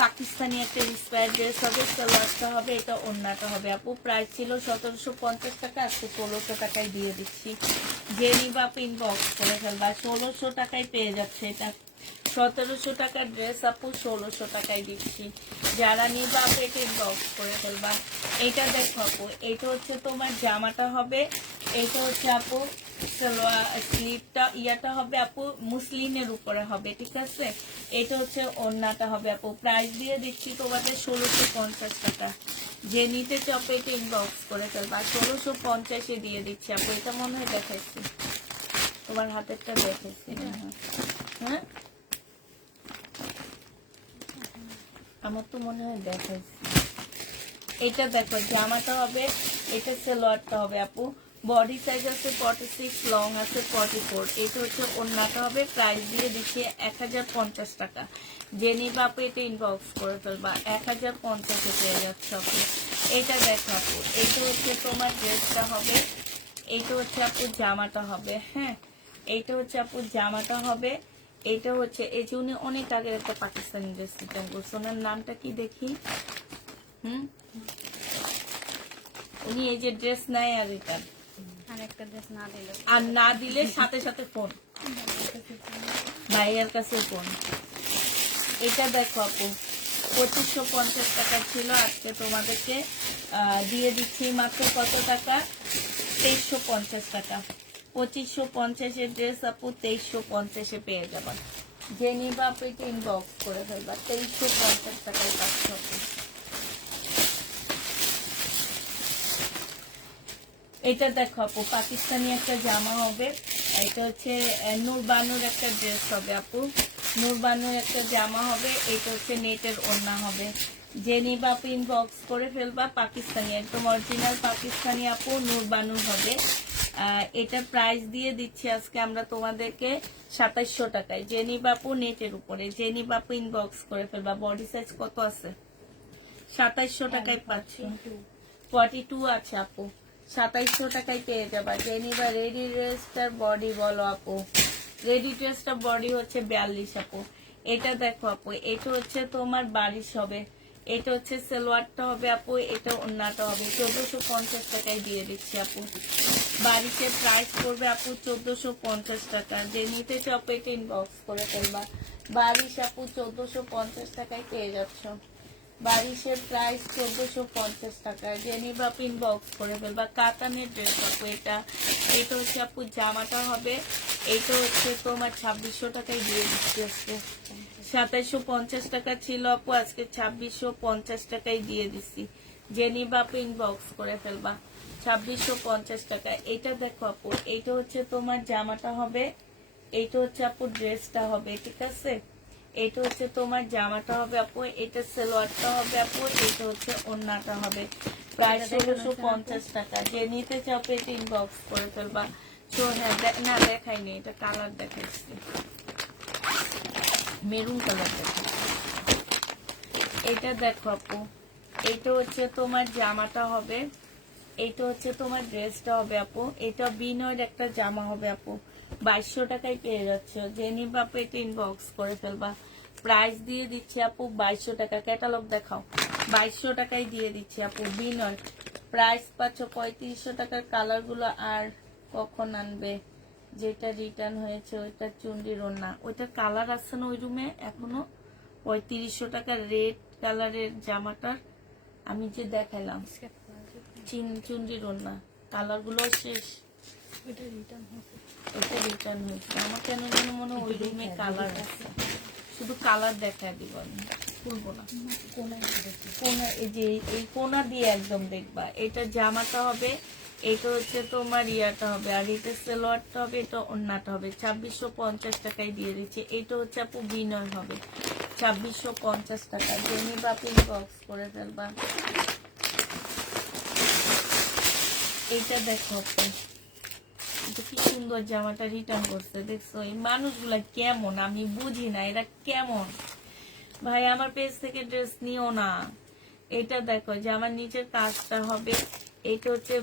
পাকিস্তানি একটা ইন্সপায়ার ড্রেস হবে, সালোয়ারটা হবে, এটা ওড়নাটা হবে আপু। প্রাইস ছিল 1750 টাকা, আজকে 1600 টাকায় দিয়ে দিচ্ছি। যে নিবা আপু ইনবক্স করে ফেলবা, 1600 টাকায় পেয়ে যাচ্ছে এটা। 1700 টাকার ড্রেস আপু 1600 টাকায় দিচ্ছি, যারা নিবা আপু এটা ইনবক্স করে ফেলবা। এটা দেখো আপু, এটা হচ্ছে তোমার জামাটা হবে, এটা হচ্ছে আপু সালোয়ার স্লিভটা ইয়াটা হবে আপু মুসলিনের উপরে হবে। ঠিক আছে, এটা হচ্ছে ওড়নাটা হবে আপু। প্রাইস দিয়ে দিচ্ছি তোমাদের 1650 টাকা, যে নিতে চাও এটা ইনবক্স করে ফেলবা। 1650 দিয়ে দিচ্ছি আপু। এটা মনে হয় দেখাইছি, তোমার হাতেরটা দেখাইছি মনে হয়। হ্যাঁ আমার তো মনে হয় দেখাইছি। এটা দেখো জামাটা হবে, এটা সালোয়ারটা হবে আপু। বডি সাইজ আছে 46, লং আছে 44। এটা হচ্ছে ওড়নাটা হবে। প্রাইস দিয়ে দিচ্ছি 1050 টাকা, যে নিবা আপু এটা ইনবক্স করে ফেলবা। 1050 পেয়ে যাচ্ছে আপু। এটা দেখো আপু, এটা হচ্ছে তোমার ড্রেসটা হবে, এইটা হচ্ছে আপু জামাটা হবে। হ্যাঁ এইটা হচ্ছে আপু জামাটা হবে, এটা হচ্ছে এই যে উনি অনেক আগের একটা পাকিস্তানি ড্রেস রিটার্ন করছে, ওনার নামটা কি দেখি। উনি এই যে ড্রেস নেয় আর রিটার্ন, আর একটা ড্রেস না দিলে আর না দিলে সাথে সাথে ফোন, ভাইয়ের কাছে ফোন। এটা দেখো আপু 2550 টাকা ছিল, আজকে তোমাদেরকে দিয়ে দিচ্ছি মাত্র কত টাকা, 2350 টাকা। 2550 ড্রেস আপু 2350 পেয়ে যাবা, যে নিবা আপু এটা ইনবক্স করে ফেলবা। 2350 টাকায় পাচ্ছ আপু। এটা দেখো আপু পাকিস্তানি একটা জামা হবে, এটা হচ্ছে নূরবানুর একটা ড্রেস হবে আপু, নূরবানুর একটা জামা হবে। এটা হচ্ছে নেটের ওড়না হবে, যে নিবা আপু ইনবক্স করে ফেলবা। পাকিস্তানি একদম অরিজিনাল পাকিস্তানি আপু, নূরবানুর হবে। এটা প্রাইস দিয়ে দিচ্ছি আজকে আমরা তোমাদেরকে 2700 টাকায়, যে নিবা আপু নেটের উপরে, যে নিবা আপু ইনবক্স করে ফেলবা। বডি সাইজ কত আছে, 2700 টাকায় পাচ্ছ। 42 আছে আপু, 2700 টাকায় পেয়ে যাবা, যে নিবা। রেডি ড্রেসটার বডি বলো আপু, রেডি ড্রেসটার বডি হচ্ছে 42 আপু। এটা দেখো আপু, এটা হচ্ছে তোমার 22 হবে, এটা হচ্ছে সালোয়ারটা হবে আপু, এটা ওন্নাটা হবে। 1450 টাকায় দিয়ে দিচ্ছি আপু। বাড়িতে প্রাইস পড়বে আপু 1450 টাকা। যে নিতে চাও আপু এটা ইনবক্স করে ফেলবা। বারিশ আপু 1450 টাকায় পেয়ে যাচ্ছ। বারিশের প্রাইস 1450 টাকা। যে নিবা আপু ইনবক্স করে ফেলবা। কাতানের ড্রেস আপু এটা। এটা হচ্ছে আপু জামাটা হবে, এটা হচ্ছে তোমার 2600 টাকায় দিয়ে দিচ্ছি আজকে। 2750 টাকা ছিল আপু, আজকে 2650 টাকায় দিয়ে দিচ্ছি। যে নিবা আপু ইনবক্স করে ফেলবা। 2650 টাকা। এটা দেখো আপু, এইটা হচ্ছে তোমার জামাটা হবে, এইটা হচ্ছে আপু ড্রেসটা হবে, ঠিক আছে? এটা হচ্ছে তোমার জামাটা হবে আপু, এটা সালোয়ারটা হবে আপু, এটা হচ্ছে ওড়নাটা হবে। প্রায় 1650 টাকা। যে নিতে চাও আপু এটা ইনবক্স করে ফেলবা। তো হ্যাঁ, না দেখাইনি, এটা কালার দেখাচ্ছি, মেরুন কালার দেখাচ্ছি। এটা দেখো আপু, এইটা হচ্ছে তোমার জামাটা হবে, এইটা হচ্ছে তোমার ড্রেসটা হবে আপু। এটা বিনয়ের একটা জামা হবে আপু। 2200 টাকায় পেয়ে যাচ্ছে। যে নিবা আপু এটা ইনবক্স করে ফেলবা। প্রাইস দিয়ে দিচ্ছি আপু 2200 টাকা। ক্যাটালগ দেখাও। 2200 টাকায় দিয়ে দিচ্ছি আপু। বিনয় প্রাইস পাচ্ছ 3500 টাকার। কালার গুলো আর কখন আনবে? যেটা রিটার্ন হয়েছে ওইটা চুন্ডির ওড়না, ওইটার কালার আছে না ওই রুমে এখনো? 3500 টাকার রেড কালারের জামাটার আমি যে দেখাইলাম চুন্ডির ওড়না, কালার গুলো শেষ। এটা রিটার্ন হয়েছে। এটা রিটার্ন হয়েছে। আমার কেন যেন মনে হয় ওই রুমে কালার আছে, শুধু কালার দেখায় দিব, আমি খুলবো না। কোনা, এই যে এই কোনা দিয়ে একদম দেখবা। এটা জামাটা হবে, এটা হচ্ছে তোমার ইয়াটা হবে, আর এটা সালোয়ারটা হবে, এটা ওড়নাটা হবে। 2650 টাকায় দিয়ে দিচ্ছি। এটা হচ্ছে আপু বিনয় হবে, 2650 টাকা। জেনি বা ইনবক্স করে ফেলবা। এইটা দেখো আপু, এটা কি সুন্দর জামাটা রিটার্ন করছে, দেখছো? এই মানুষগুলা কেমন আমি বুঝি না, এরা কেমন? ভাই আমার পেজ থেকে ড্রেস নিও না। এটা দেখো যে আমার নিচের কাজটা হবে, এটা হচ্ছে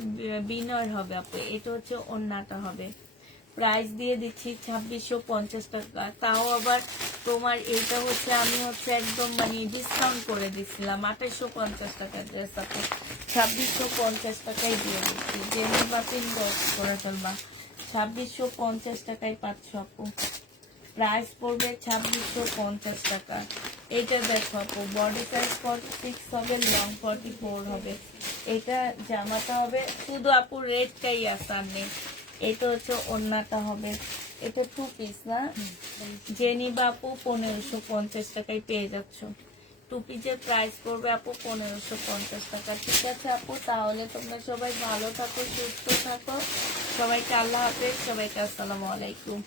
বিনয় হবে আপু, এটা হচ্ছে ওড়নাটা হবে। প্রাইস দিয়ে দিচ্ছি 2650 টাকা। তাও আবার তোমার এইটা হচ্ছে আমি হচ্ছে একদম মানে ডিসকাউন্ট করে দিচ্ছিলাম। 2850 টাকার ড্রেস আপু 2650 টাকায় দিয়ে দিচ্ছি। যে নিবা ইনবক্স করে ফেলবা। 2650 টাকায় পাচ্ছ আপু। প্রাইস পড়বে 2650 টাকা। এটা দেখো আপু, বডি সাইজ 46 হবে, লং 44 হবে। এটা জামাটা হবে, শুধু আপু রেডটাই আসার নেই। এটা হচ্ছে ওড়নাটা হবে। এটা 2 পিস না? জেনি বাপু 1550 টাকায় পেয়ে যাচ্ছ। 2 পিসের প্রাইস পড়বে আপু 1550 টাকা। ঠিক আছে আপু, তাহলে তোমরা সবাই ভালো থাকো, সুস্থ থাকো। সবাইকে আল্লাহ হাফেজ, সবাইকে আসসালামু আলাইকুম।